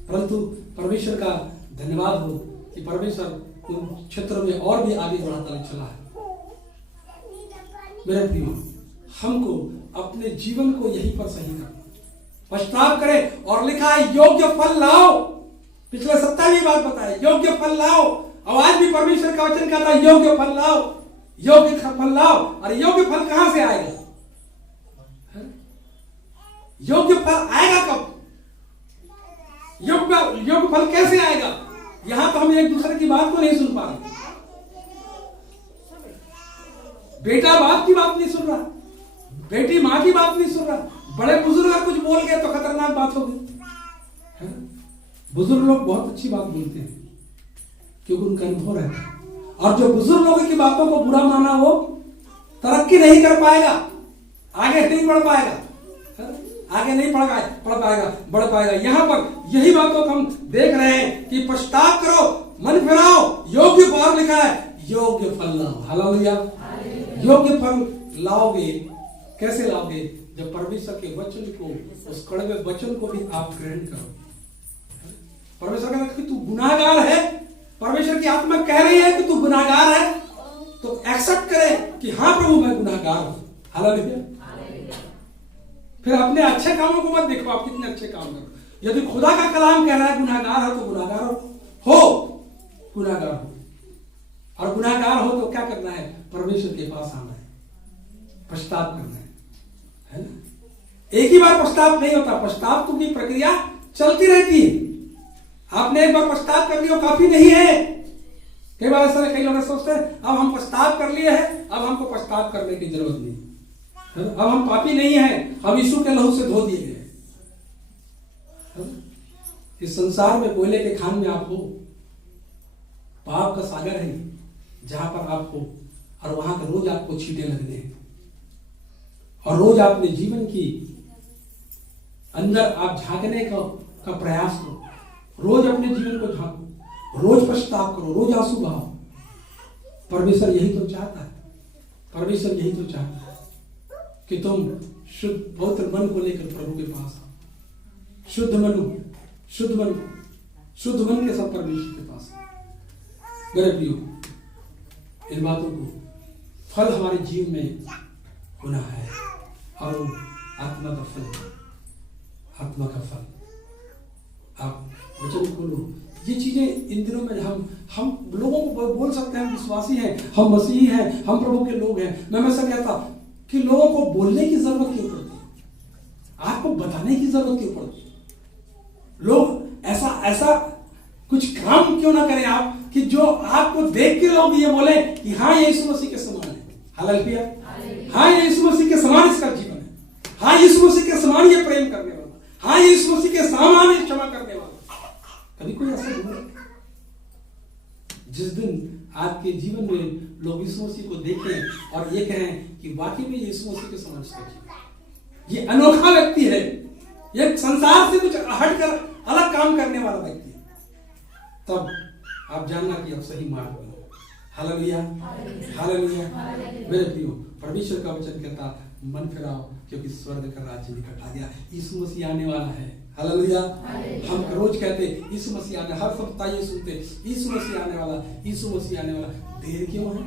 परंतु परमेश्वर का धन्यवाद हो कि परमेश्वर उन क्षेत्रों में और भी आगे बढ़ाता चला है। मेरे प्रियो, हमको अपने जीवन को यहीं पर सही करना, पश्चाताप करें, और लिखा है योग्य फल लाओ। पिछले सप्ताह भी बात बताया, योग्य फल लाओ। और आज भी परमेश्वर का वचन कहता है योग्य फल लाओ, योग्य फल लाओ। और योग्य फल कहां से आएगा? योग्य फल आएगा कब? योग्य फल कैसे आएगा? यहां तो हम एक दूसरे की बात को नहीं सुन पा रहे। बेटा बाप की बात नहीं सुन रहा, बेटी मां की बात नहीं सुन रहा, बड़े बुजुर्ग कुछ बोल गए तो खतरनाक बात होगी। बुजुर्ग लोग बहुत अच्छी बात बोलते हैं क्योंकि उनका अनुभव रहता है, और जो बुजुर्ग लोगों की बातों को बुरा माना वो तरक्की नहीं कर पाएगा, आगे नहीं बढ़ पाएगा, आगे नहीं बढ़ पाएगा। यहां पर यही बातों को हम देख रहे हैं कि पश्चाताप करो, मन फिराओ, योग्य फल लिखा है, योग्य फल लाओ। हालेलुया। योग्य फल लाओगे, कैसे लाओगे? जब परमेश्वर के वचन को, उस कड़वे वचन को भी आप ग्रहण करो। परमेश्वर कहता है कि तू गुनाहगार है, परमेश्वर की आत्मा कह रही है कि तू गुनाहगार है, तो एक्सेप्ट करे कि हाँ प्रभु मैं गुनाहगार हूं। हालेलुया। फिर अपने अच्छे कामों को मत देखो, आप कितने अच्छे काम करो। यदि खुदा का कलाम कह रहा है गुनाहगार हो तो गुनाहगार हो, गुनाहगार हो। और गुनाहगार हो तो क्या करना है? परमेश्वर के पास आना है, पश्चाताप करना है ना। एक ही बार पश्चाताप नहीं होता, पश्चाताप की प्रक्रिया चलती रहती है। आपने एक बार पश्चाताप कर लिया काफी नहीं है, कई बार ऐसा कई लोग सोचते हैं अब हम पछताव कर लिए हैं, अब हमको पछताव करने की जरूरत नहीं, अब हम पापी नहीं हैं, हम यीशु के लहू से धो दिए गए। इस संसार में कोयले के खान में आप हो, पाप का सागर है जहां पर आप हो, और वहां पर रोज आपको छींटे लगने हैं, और रोज अपने जीवन की अंदर आप झांकने का प्रयास करो, रोज अपने जीवन को झांको, रोज पछताव करो, रोज आंसू बहाओ। परमेश्वर यही तो चाहता है, परमेश्वर यही तो चाहता है कि तुम शुद्ध पवित्र मन को लेकर प्रभु के पास आओ। शुद्ध मन, शुद्ध मन, शुद्ध मन के साथ परमेश्वर के पास आओ। मेरे प्रियो, इन बातों को फल हमारे जीवन में होना है, और आत्मा का फल, आत्मा का फल। आप वचन खोलो। ये चीजें इन दिनों में हम लोगों को बोल सकते हैं, हम विश्वासी हैं, हम मसीही हैं, हम प्रभु के लोग हैं। मैं हमेशा कहता कि लोगों को बोलने की जरूरत क्यों पड़ती, आपको बताने की जरूरत क्यों पड़ती? लोग ऐसा कुछ काम क्यों ना करें आप कि जो आपको देख के लोग ये बोले कि हाँ ये यीशु मसीह के समान है। हालेलुया, हाँ ये यीशु मसीह के समान इसका जीवन है, हाँ यीशु मसीह के समान ये प्रेम करने वाला, हाँ यीशु मसीह के समान ये क्षमा करने वाला। कभी कोई ऐसा बोले? जिस दिन आपके जीवन में लोग यीशु मसीह को देखें और ये कहें कि वाकई में यीशु मसीह के समान इसका जीवन, ये अनोखा व्यक्ति है, ये संसार से कुछ हटकर अलग काम करने वाला व्यक्ति है, तब आप जानना कि आप सही मार्ग पर हो। Hallelujah, hallelujah. मेरे प्रियो, परमेश्वर का वचन कहता मन फिराओ क्योंकि स्वर्ग का राज्य निकट आ गया। यीशु मसीह आने वाला है। हालेलुया। हम रोज कहते यीशु मसीह आने, हर सप्ताह ये सुनते यीशु मसीह आने वाला, यीशु मसीह आने वाला। देर क्यों है?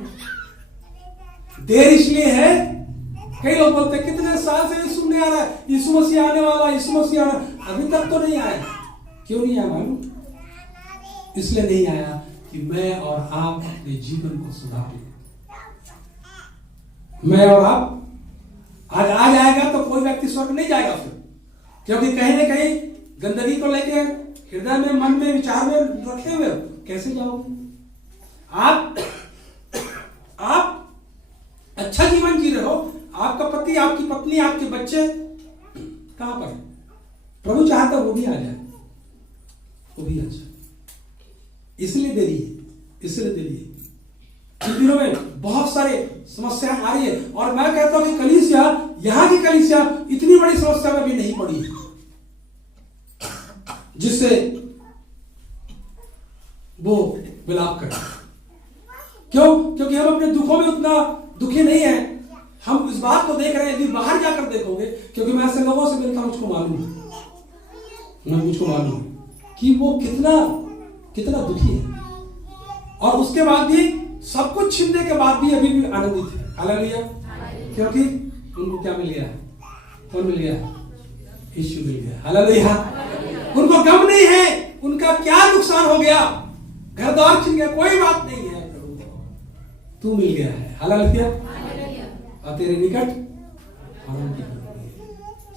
देर इसलिए है, कई लोग बोलते कितने साल से यीशु नहीं आ रहा है, यीशु मसीह आने वाला, यीशु मसीह आना, अभी तक तो नहीं आया। क्यों नहीं आया मालूम? इसलिए नहीं आया कि मैं और आप अपने जीवन को सुधार लें। मैं और आप आज आ जाएगा तो कोई व्यक्ति स्वर्ग नहीं जाएगा फिर, क्योंकि कहीं ना कहीं गंदगी को लेके हृदय में, मन में, विचार में रखे हुए कैसे जाओगे? आप अच्छा जीवन जी रहे हो, आपका पति, आपकी पत्नी, आपके बच्चे कहां पर? प्रभु चाहता वो भी आ जाए, वो भी आ जाए। इसलिए देरी है, इसलिए देरी है। इन दिनों में बहुत सारे समस्या आ रही है, और मैं कहता हूं कि कलीसिया, यहां की कलीसिया इतनी बड़ी समस्या में भी नहीं पड़ी है जिससे वो विलाप करे। क्यों? क्योंकि हम अपने दुखों में उतना दुखी नहीं है। हम इस बात को देख रहे हैं, यदि बाहर जाकर देखोगे, क्योंकि मैं ऐसे लोगों से मिलता हूं, मुझको मालूम है कि वो कितना दुखी है, और उसके बाद भी सब कुछ छीनने के बाद भी अभी भी आनंदित है। हालेलुया। क्योंकि उनको क्या मिल गया? कौन मिल गया? यीशु मिल गया। हालेलुया। उनको गम नहीं है, उनका क्या नुकसान हो गया, घर द्वार छीन गया, कोई बात नहीं है, तू मिल गया है। हालेलुया। और तेरे निकट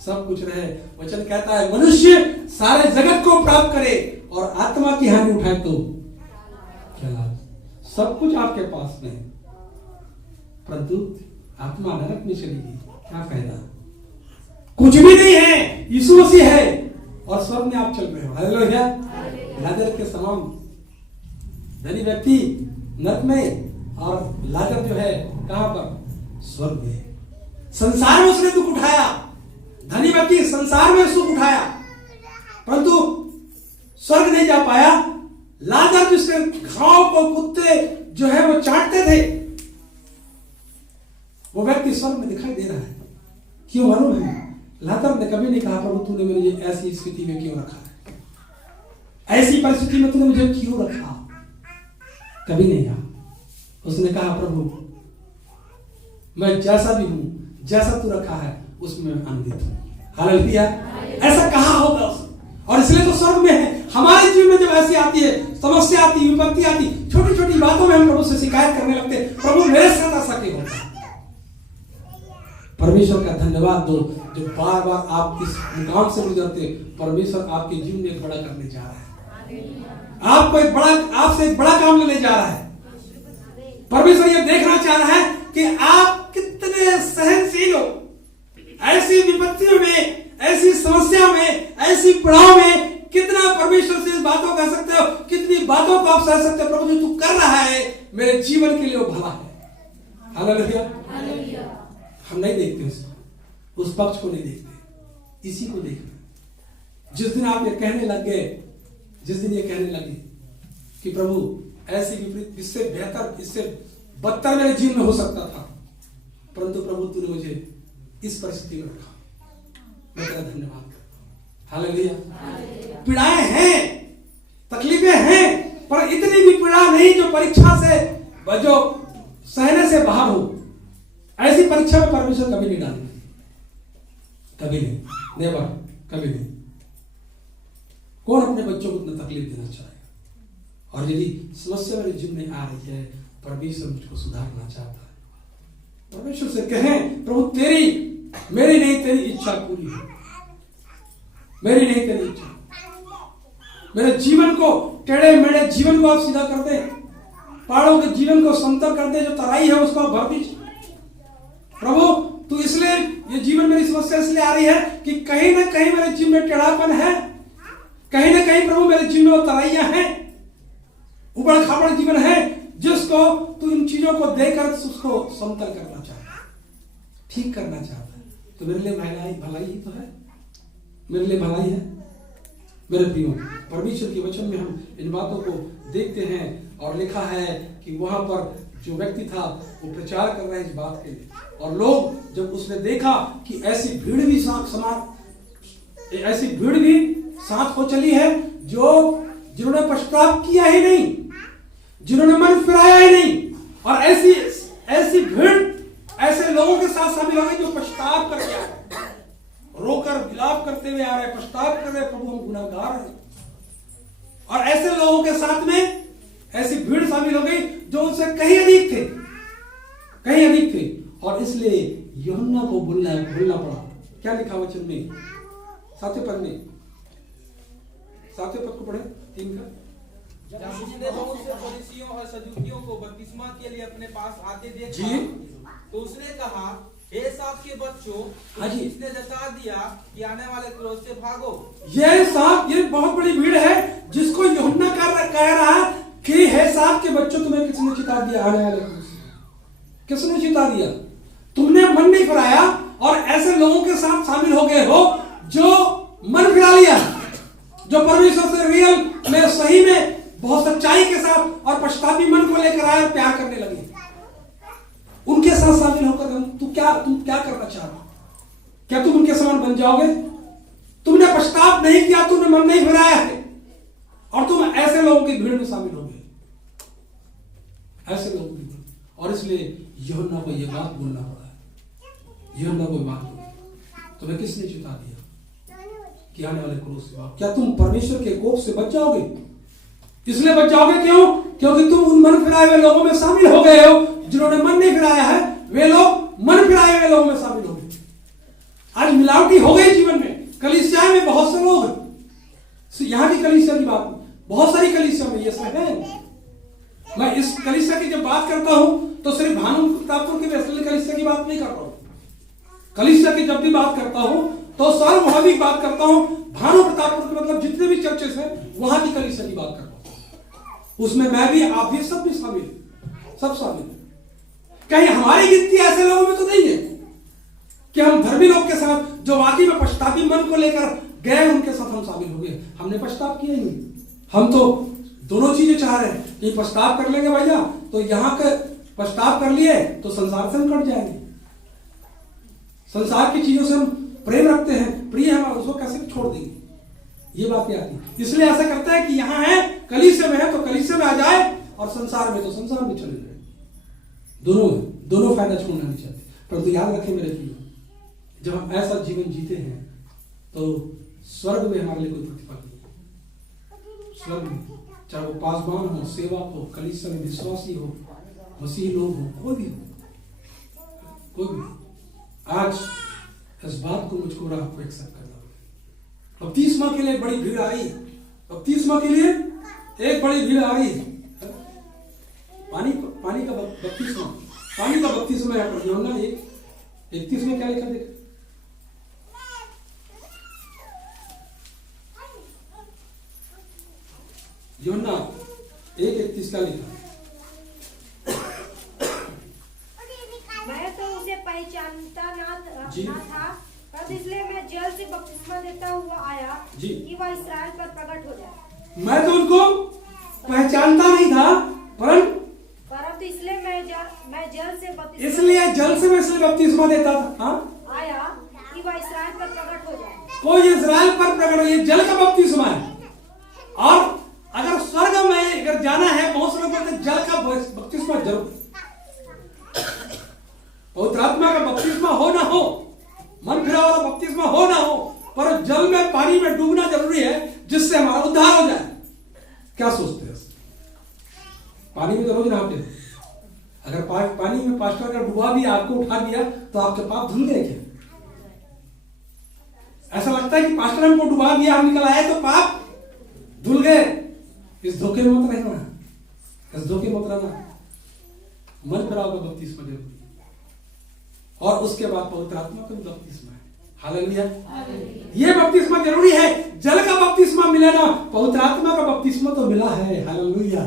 सब कुछ रहे। वचन कहता है मनुष्य सारे जगत को प्राप्त करे और आत्मा की हानि उठाए तो क्या लाभ? सब कुछ आपके पास में, परंतु आत्मा नरक में चलेगी, क्या फायदा? कुछ भी नहीं है, यीशु मसीह है और स्वर्ग में आप चल रहे हो। हालेलुया। लाजर के समान धनी व्यक्ति नरक में, और लाजर जो है कहां पर? स्वर्ग में। संसार में उसने दुख उठाया, धनी व्यक्ति संसार में सुख उठाया, परंतु स्वर्ग नहीं जा पाया। लाजर जिसके घाव को कुत्ते जो है वो चाटते थे, वो व्यक्ति स्वर्ग में दिखाई दे रहा है। क्यों मालूम है? लाजर ने कभी नहीं कहा प्रभु तूने मुझे ऐसी स्थिति में क्यों रखा है, ऐसी परिस्थिति में तूने मुझे क्यों रखा, कभी नहीं कहा। उसने कहा प्रभु मैं जैसा भी हूं, जैसा तू रखा है उसमें मैं आनंदित हूं। हालेलुया। ऐसा कहा होगा उसने, और इसलिए तो स्वर्ग में है। हमारे जीवन में जब ऐसी आती है, समस्या आती, विपत्ति आती, छोटी छोटी बातों में हम प्रभु से शिकायत करने लगते, प्रभु मेरे साथ ऐसा क्यों होता है? परमेश्वर का धन्यवाद दो जो बार बार आप इस मुकाम से गुजरते, परमेश्वर आपके जीवन में एक बड़ा करने जा रहा है, आपको एक बड़ा, आपसे एक बड़ा काम लेने जा रहा है। परमेश्वर ये देखना चाह रहा है कि आप कितने सहनशील हो। ऐसी विपत्तियों में, ऐसी समस्या में, ऐसी पड़ाव में कितना परमेश्वर से इस बातों को कह सकते हो, कितनी बातों को आप सह सकते हो। प्रभु जो तू कर रहा है मेरे जीवन के लिए वो भला है। हालेलुया। हम नहीं देखते उसको, उस पक्ष को नहीं देखते, इसी को देखना। जिस दिन आप ये कहने लग गए, जिस दिन ये कहने लगे कि प्रभु ऐसी विपरीत, इससे बेहतर, इससे बदतर मेरे जीवन में हो सकता था, परंतु प्रभु तूने मुझे इस परिस्थिति में रखा, मैं तेरा धन्यवाद करता हूं। हालेलुया। पीड़ाएं हैं, तकलीफें हैं, पर इतनी भी पीड़ा नहीं जो परीक्षा से, जो सहने से बाहर हो। ऐसी परीक्षा में परमेश्वर कभी नहीं डालेंगे, कभी नहीं, नेवर, कभी नहीं। कौन अपने बच्चों को इतना तकलीफ देना चाहेगा? और यदि समस्या मेरे जीवन में आ रही है, परमेश्वर मुझको सुधारना चाहता है, परमेश्वर से कहें प्रभु तेरी, मेरी नहीं तेरी इच्छा पूरी हो, मेरी नहीं तेरी इच्छा। मेरे जीवन को, टेढ़े मेढ़े जीवन को आप सीधा कर दे, पहाड़ों के जीवन को समतल कर दे, जो तराई है उसको आप भर दीजिए। प्रभु तू इसलिए, ये जीवन मेरी समस्या इसलिए आ रही है कि कहीं ना कहीं मेरे जीवन में टेढ़ापन है, कहीं ना कहीं प्रभु मेरे जीवन में तराइयां हैं, उबड़ खाबड़ जीवन है, जिसको तू इन चीजों को देकर उसको समतल करना चाहता है, ठीक करना चाहता है। तो मेरे लिए भलाई ही तो है, मेरे लिए भलाई है। मेरे प्रियो, परमेश्वर के वचन में हम इन बातों को देखते हैं और लिखा है कि वहां पर जो व्यक्ति था वो प्रचार कर रहा है इस बात के लिए, और लोग जब उसने देखा कि ऐसी भीड़ भी ऐसी भीड़ भी साथ हो चली है, जिन्होंने पश्चाताप किया ही नहीं, जिन्होंने मन फिराया ही नहीं, और ऐसी भीड़ ऐसे लोगों के साथ शामिल हो गई जो पश्चाताप करके आ रहे, रोकर विलाप करते हुए आ रहे, पश्चाताप कर रहे, प्रभु हम गुनाहगार हैं। और ऐसे लोगों के साथ में ऐसी भीड़ शामिल हो गई जो उनसे कहीं अधिक थे, कहीं अधिक थे, और इसलिए यूहन्ना को बोलना पड़ा। क्या लिखा वचन में, 7वें पद में, 7वें पद को पढ़े 3 का। जब उसने बहुत से फरीसियों और सदूकियों को बपतिस्मा के लिए अपने पास आते देखा, तो उसने कहा, हे सांप के बच्चों, इसने जता दिया कि आने वाले क्रोध से भागो। ये सांप, ये बहुत बड़ी भीड़ है जिसको यूहन्ना कह रहा कि हे सांप के बच्चों, तुम्हें किसने चिता दिया आने वाले क्रोध से? किसने चिता दिया? तुमने मन नहीं फिराया और ऐसे लोगों के साथ शामिल हो गए हो जो मन फिरा लिया, जो परमेश्वर से रियल में, सही में, बहुत सच्चाई के साथ और पश्चातापी मन को लेकर आए और प्यार करने लगे। उनके साथ शामिल होकर तुम क्या करना चाह रहे हो? क्या तुम उनके समान बन जाओगे? तुमने पश्चाताप नहीं किया, तुमने मन नहीं फिराया है, और तुम ऐसे लोगों की भीड़ में शामिल हो गए, ऐसे लोगों की भीड़। और इसलिए यूहन्ना को यह बात बोलना पड़ा है। यूहन्ना को बात बोली, तुम्हें किसने चिता दिया कि आने वाले क्रोध से भागो? क्या तुम परमेश्वर के कोप से बच जाओगे? इसलिए बच जाओगे क्यों? क्योंकि तुम उन मन फिराए हुए लोगों में शामिल हो गए हो। जिन्होंने मन नहीं फिराया है वे लोग मन फिराए हुए लोगों में शामिल हो गए। आज मिलावटी हो गई जीवन में। कलीसिया में बहुत से लोग, यहां की कलीसिया की बात, बहुत सारी कलीसिया में ये सब है। मैं इस कलीसिया की जब बात करता हूं तो सिर्फ भानु प्रतापपुर की वेस्टर्न कलीसिया की बात नहीं कर रहा हूं। कलीसिया की जब भी बात करता हूं तो सर्वभौमिक बात करता हूं। भानु प्रतापपुर के मतलब जितने भी चर्चेस हैं वहां की कलीसिया की बात करता हूं। उसमें मैं भी, आप भी, सब भी शामिल, सब शामिल। कहीं हमारी गिनती ऐसे लोगों में तो नहीं है कि हम धर्मी लोग के साथ जो वाकई में पश्चातापी मन को लेकर गए उनके साथ हम शामिल हो गए। हमने पश्चाताप किया ही नहीं। हम तो दोनों चीजें चाह रहे हैं कि पश्चाताप कर लेंगे भैया तो यहां के पश्चाताप कर लिए तो संसार से हम कट जाएंगे। संसार की चीजों से हम प्रेम रखते हैं, प्रिय है, उसको कैसे छोड़ देंगे, ये बात आती है। इसलिए ऐसा करता है कि यहां है, कलीसिया में है तो कलीसिया में आ जाए, और संसार में तो संसार में चले जाए। दोनों फायदा छोड़ना नहीं चाहते। परंतु याद रखें मेरे प्रिय, जब हम ऐसा जीवन जीते हैं तो स्वर्ग में हमारे लिए कोई प्रतिफल नहीं। स्वर्ग में चाहे वो पासवान हो, सेवक हो, कलीसिया में विश्वासी हो, मसीही लोग हो, कोई भी। आज इस बात को मुझको और आपको एक्सेप्ट करना होगा। बपतिस्मा के लिए एक बड़ी भीड़ आई, बपतिस्मा के लिए एक बड़ी भीड़ आई। पानी का बपतिस्मा, पानी का बपतिस्मा यहाँ पर यूहन्ना 1:31 में क्या लिखा देखा? यूहन्ना 1:31 का लिखा? मैं तो उसे पहचानता ना था, पर इसलिए मैं जल से बपतिस्मा देता हुआ आया कि वह इस्राएल पर प्रकट हो जाए। मैं तो उनको पहचानता नहीं था, परंतु इसलिए मैं जल से बपतिस्मा, इसलिए जल से मैं इसलिए बपतिस्मा देता था, हाँ, आया कि वह इस्राएल पर प्रकट हो जाए। कोई इस्राएल पर प्रकट हो, ये जल का बपतिस्मा है। और अगर स्वर्ग में अगर जाना है, बहुत से लोग बोलते हैं जल का बपतिस्मा जरूर, पवित्र आत्मा का बपतिस्मा हो ना हो, मन फिरा वाला बपतिस्मा हो ना हो, पर जल में पानी में डूबना जरूरी है जिससे हमारा उद्धार हो जाए। क्या सोचते हैं? पानी में तो रोज नहाते हैं, अगर पानी में पास्टर अगर डुबा दिया, आपको उठा दिया, तो आपके पाप धुल गए क्या? ऐसा लगता है कि पास्टर हमको डुबा दिया, हम निकल आए तो पाप धुल गए। इस धोखे में मत रहना, इस धोखे में मत रहना। मन फिराव का बपतिस्मा जरूरी, और उसके बाद पवित्र आत्मा का भी बपतिस्मा है। हालेलुया। ये बपतिस्मा जरूरी है। जल का बपतिस्मा मिला ना, पवित्र आत्मा का बपतिस्मा तो मिला है। हालेलुया।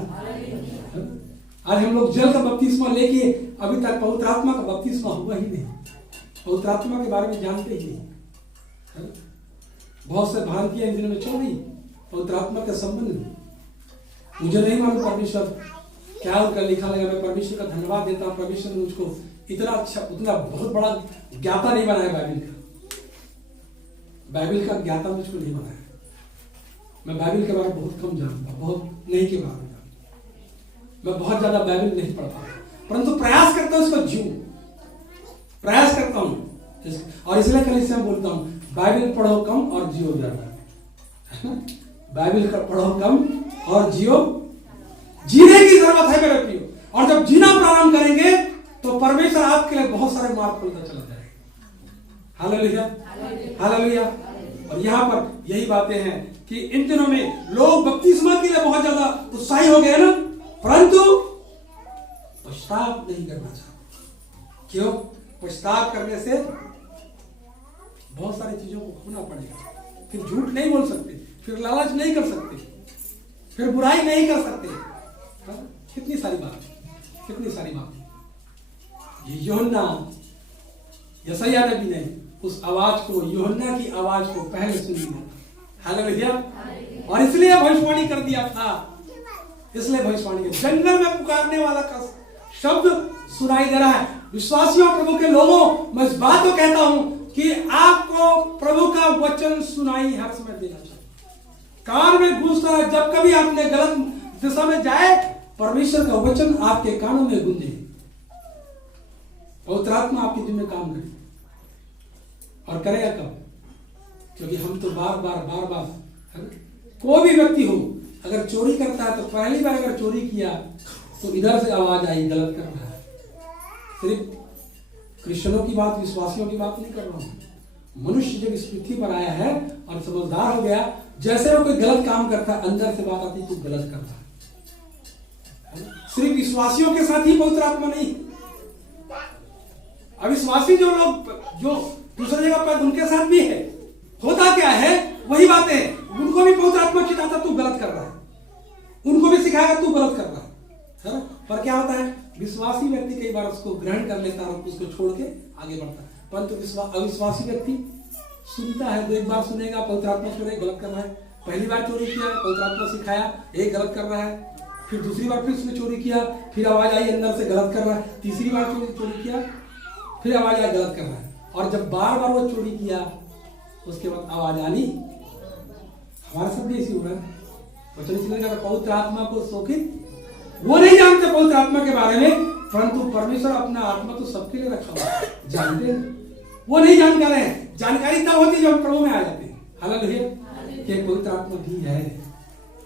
आज हम लोग जल का बपतिस्मा लेके अभी तक पवित्र आत्मा का बपतिस्मा हुआ ही नहीं, पवित्र आत्मा के बारे में जानते ही नहीं। बहुत से भ्रांतियां इन दिनों में चल रही पवित्र आत्मा के संबंध में। मुझे नहीं मालूम परमेश्वर क्या उनका लिखा लगा। मैं परमेश्वर का धन्यवाद देता हूँ, परमेश्वर ने मुझको इतना अच्छा, उतना बहुत बड़ा ज्ञाता नहीं बनाया बाइबिल का ज्ञाता मुझको नहीं बनाया। मैं बाइबिल के बारे में बहुत कम जानता, बहुत नहीं के बारे में मैं बहुत ज्यादा बाइबिल नहीं पढ़ता, परंतु प्रयास करता हूं इसको जीऊं, प्रयास करता हूं। और इसलिए कलीसिया में बोलता हूं, बाइबिल पढ़ो कम और जियो ज्यादा। बाइबिल का पढ़ो कम और जियो, जीने की जरूरत है मेरे प्रियो। और जब जीना प्रारंभ करेंगे तो परमेश्वर आपके लिए बहुत सारे मार्ग खोलता चला जाएगा। Hallelujah, hallelujah. और यहाँ पर यही बातें हैं कि इन दिनों में लोग बपतिस्मा के लिए बहुत ज्यादा उत्साही हो गए ना, परंतु पश्चाताप नहीं करना चाहते। क्यों? पश्चाताप करने से बहुत सारी चीजों को खोना पड़ेगा। फिर झूठ नहीं बोल सकते, फिर लालच नहीं कर सकते, फिर बुराई नहीं कर सकते। कितनी सारी बात, कितनी सारी बात। यूहन्ना, यशायाह नबी ने उस आवाज को, यूहन्ना की आवाज को पहले सुन लिया। हालेलुया। और इसलिए भविष्यवाणी कर दिया था, इसलिए भविष्यवाणी के जंगल में पुकारने वाला का शब्द सुनाई दे रहा है। विश्वासियों, प्रभु के लोगों, मैं इस बात को कहता हूं कि आपको प्रभु का वचन सुनाई हर समय देना चाहिए, कान में गूंजता है। जब कभी आपने गलत दिशा में जाए, परमेश्वर का वचन आपके कानों में गूंजे। पवित्र आत्मा आपके दिल में काम करे, और करेगा कब? क्योंकि हम तो बार बार कोई भी व्यक्ति हो, अगर चोरी करता है तो पहली बार अगर चोरी किया तो इधर से आवाज आई गलत कर रहा है। सिर्फ क्रिश्चियनों की बात, विश्वासियों की बात नहीं कर रहा हूं। मनुष्य जब इस पृथ्वी पर आया है और समझदार हो गया, जैसे वो कोई गलत काम करता है, अंदर से बात आती, तू गलत कर रहा है। सिर्फ विश्वासियों के साथ ही पवित्र आत्मा नहीं, अविश्वासी जो लोग जो दूसरी जगह पर, उनके साथ भी है। होता क्या है? वही बातें हैं। उनको भी पवित्र आत्मा चिताता तू गलत कर रहा है, उनको भी सिखाएगा तू गलत कर रहा है। पर क्या होता है? विश्वासी व्यक्ति कई बार उसको ग्रहण कर लेता है और उसको छोड़ के आगे बढ़ता है, परंतु अविश्वासी व्यक्ति सुनता है, तो एक बार सुनेगा, पवित्र आत्मा छोड़े गलत कर रहा है। पहली बार चोरी किया, पवित्र आत्मा सिखाया, एक गलत कर रहा है। फिर दूसरी बार फिर उसने चोरी किया, फिर आवाज आई अंदर से गलत कर रहा है। तीसरी बार चोरी किया, फिर आवाज आई गलत कर रहा है। और जब बार बार वो चोरी किया, उसके बाद आवाज आनी, हमारे साथ भी ऐसी हो रहा है। वचन इसलिए पवित्र आत्मा को शोकित, वो नहीं जानते पवित्र आत्मा के बारे में, परंतु परमेश्वर अपना आत्मा तो सबके लिए रखा हुआ है, जानते हैं। वो नहीं जानकार है, जानकारी तब होती है जब हम प्रभु में आ जाते हैं। हालेलुया। कि पवित्र आत्मा भी है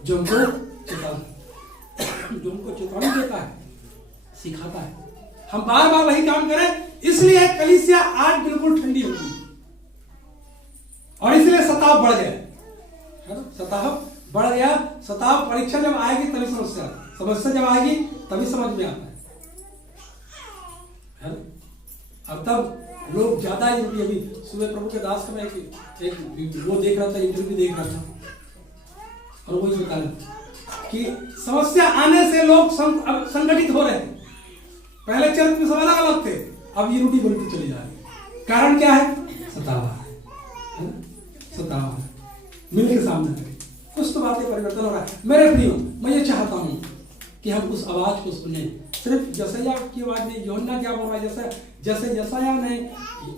जो हमको चेतावनी देता है, सिखाता है। हम बार बार वही काम करें, इसलिए कलीसिया आज बिल्कुल ठंडी होगी, और इसलिए सताव बढ़ गया है ना, सताव बढ़ गया। सताव, परीक्षा जब आएगी तभी समस्या जब आएगी तभी समझ में आता है। अब तब लोग ज्यादा ही रुकी। अभी सुबह प्रभु के दास का मैं एक वो देख रहा था, इंटरव्यू देख रहा था, और वही बता रहे कि समस्या आने से लोग संगठित हो रहे हैं। पहले चर्च में सब अलग अलग थे, अब यूनिटी बनती चली जा रही है। कारण क्या है? सतावा है, सतावा है। मिलकर सामने करें, कुछ तो बातें परिवर्तन हो रहा है। मेरे प्रियो, मैं ये चाहता हूं कि हम उस आवाज को सुने। सिर्फ यशायाह की आवाज नहीं, यूहन्ना क्या बोल रहा है, जैसे यशायाह ने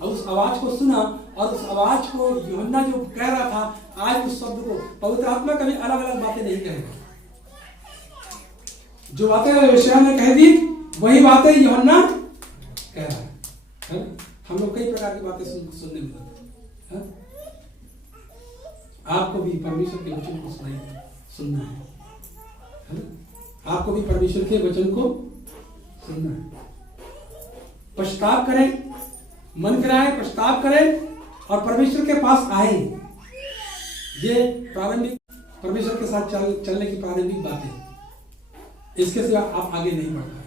उस आवाज को सुना और उस आवाज को यूहन्ना जो कह रहा था, आज उस शब्द को पवित्र आत्मा कभी अलग अलग बातें नहीं कहेगा। जो बातें यशायाह ने कह दी वही बातें यूहन्ना कह रहा है। हम लोग कई प्रकार की बातें सुनने मिलती है। आपको भी परमेश्वर के वचन को सुनना है। आपको भी परमेश्वर के वचन को सुनना है। पश्चाताप करें, मन कराएं, पश्चाताप करें और परमेश्वर के पास आए। ये प्रारंभिक परमेश्वर के साथ चलने की प्रारंभिक बातें, इसके सिवा आप आगे नहीं बढ़ पाए।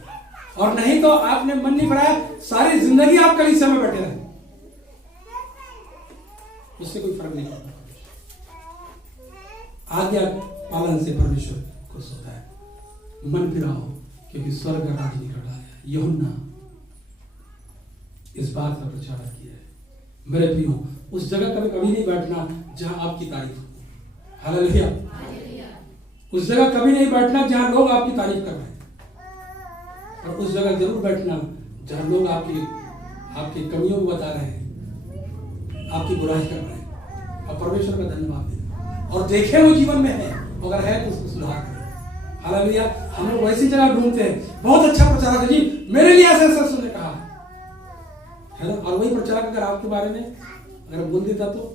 और नहीं तो आपने मन नहीं बढ़ाया, सारी जिंदगी आप कलीसिया में बैठे रहे, उससे कोई फर्क नहीं पड़ता। आज्ञा पालन से परमेश्वर खुश होता है। मन फिराओ क्योंकि स्वर्ग का राज निकट आया। यूहन्ना इस बात का प्रचार किया है। मेरे प्रियो, उस जगह कभी नहीं बैठना जहां आपकी तारीफ हो। हालेलुया। उस जगह कभी नहीं बैठना जहां लोग आपकी तारीफ कर रहे हैं, और उस जगह जरूर बैठना जहां लोग आपकी कमियों को बता रहे हैं, आपकी बुराई कर रहे हैं, और परमेश्वर का धन्यवाद देना और देखें वो जीवन में है, अगर है तो उसको सुधार करें। हालेलुया। हम लोग वैसी जगह ढूंढते हैं, बहुत अच्छा प्रचारक है जी, मेरे लिए ऐसा ऐसा उसने कहा है ना, और वही प्रचारक अगर आपके बारे में अगर बोल देता तो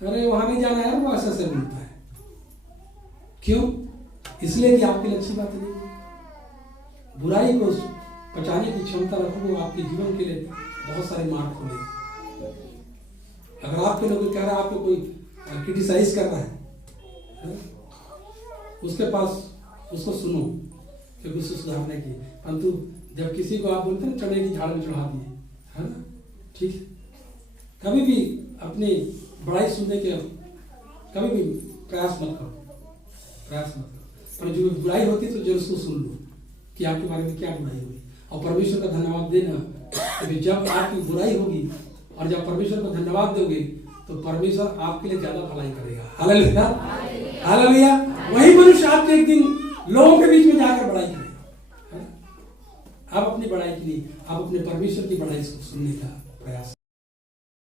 अरे वहां नहीं जाना है, वो ऐसा ऐसे बोलता है। क्यों? इसलिए कि आपके लिए अच्छी बात नहीं है। बुराई को पचाने की क्षमता रखो, वो आपके जीवन के लिए बहुत सारे मार्ग खोले। अगर आपके लोग कह रहा है, आपको कोई क्रिटिसाइज कर रहा है, उसके पास उसको सुनो, क्योंकि उसको सुधारने की। परंतु जब किसी को आप बोलते हैं चने की झाड़ में चढ़ा दिए, है ना, ठीक है, कभी भी अपनी बड़ाई सुनने के कभी भी प्रयास मत करो। पर जो बुराई होती तो जरूर उसको सुन लो कि आपके बारे में क्या बुराई हुई, और परमेश्वर का धन्यवाद देना। क्योंकि जब आपकी बुराई होगी और जब परमेश्वर को धन्यवाद दोगे तो परमेश्वर आपके लिए ज्यादा भलाई करेगा। Hallelujah, hallelujah. वही मनुष्य आपके एक दिन लोगों के बीच में जाकर बड़ाई करेगा। आप अपनी बड़ाई की नहीं, आप अपने परमेश्वर की बड़ाई सुनने का प्रयास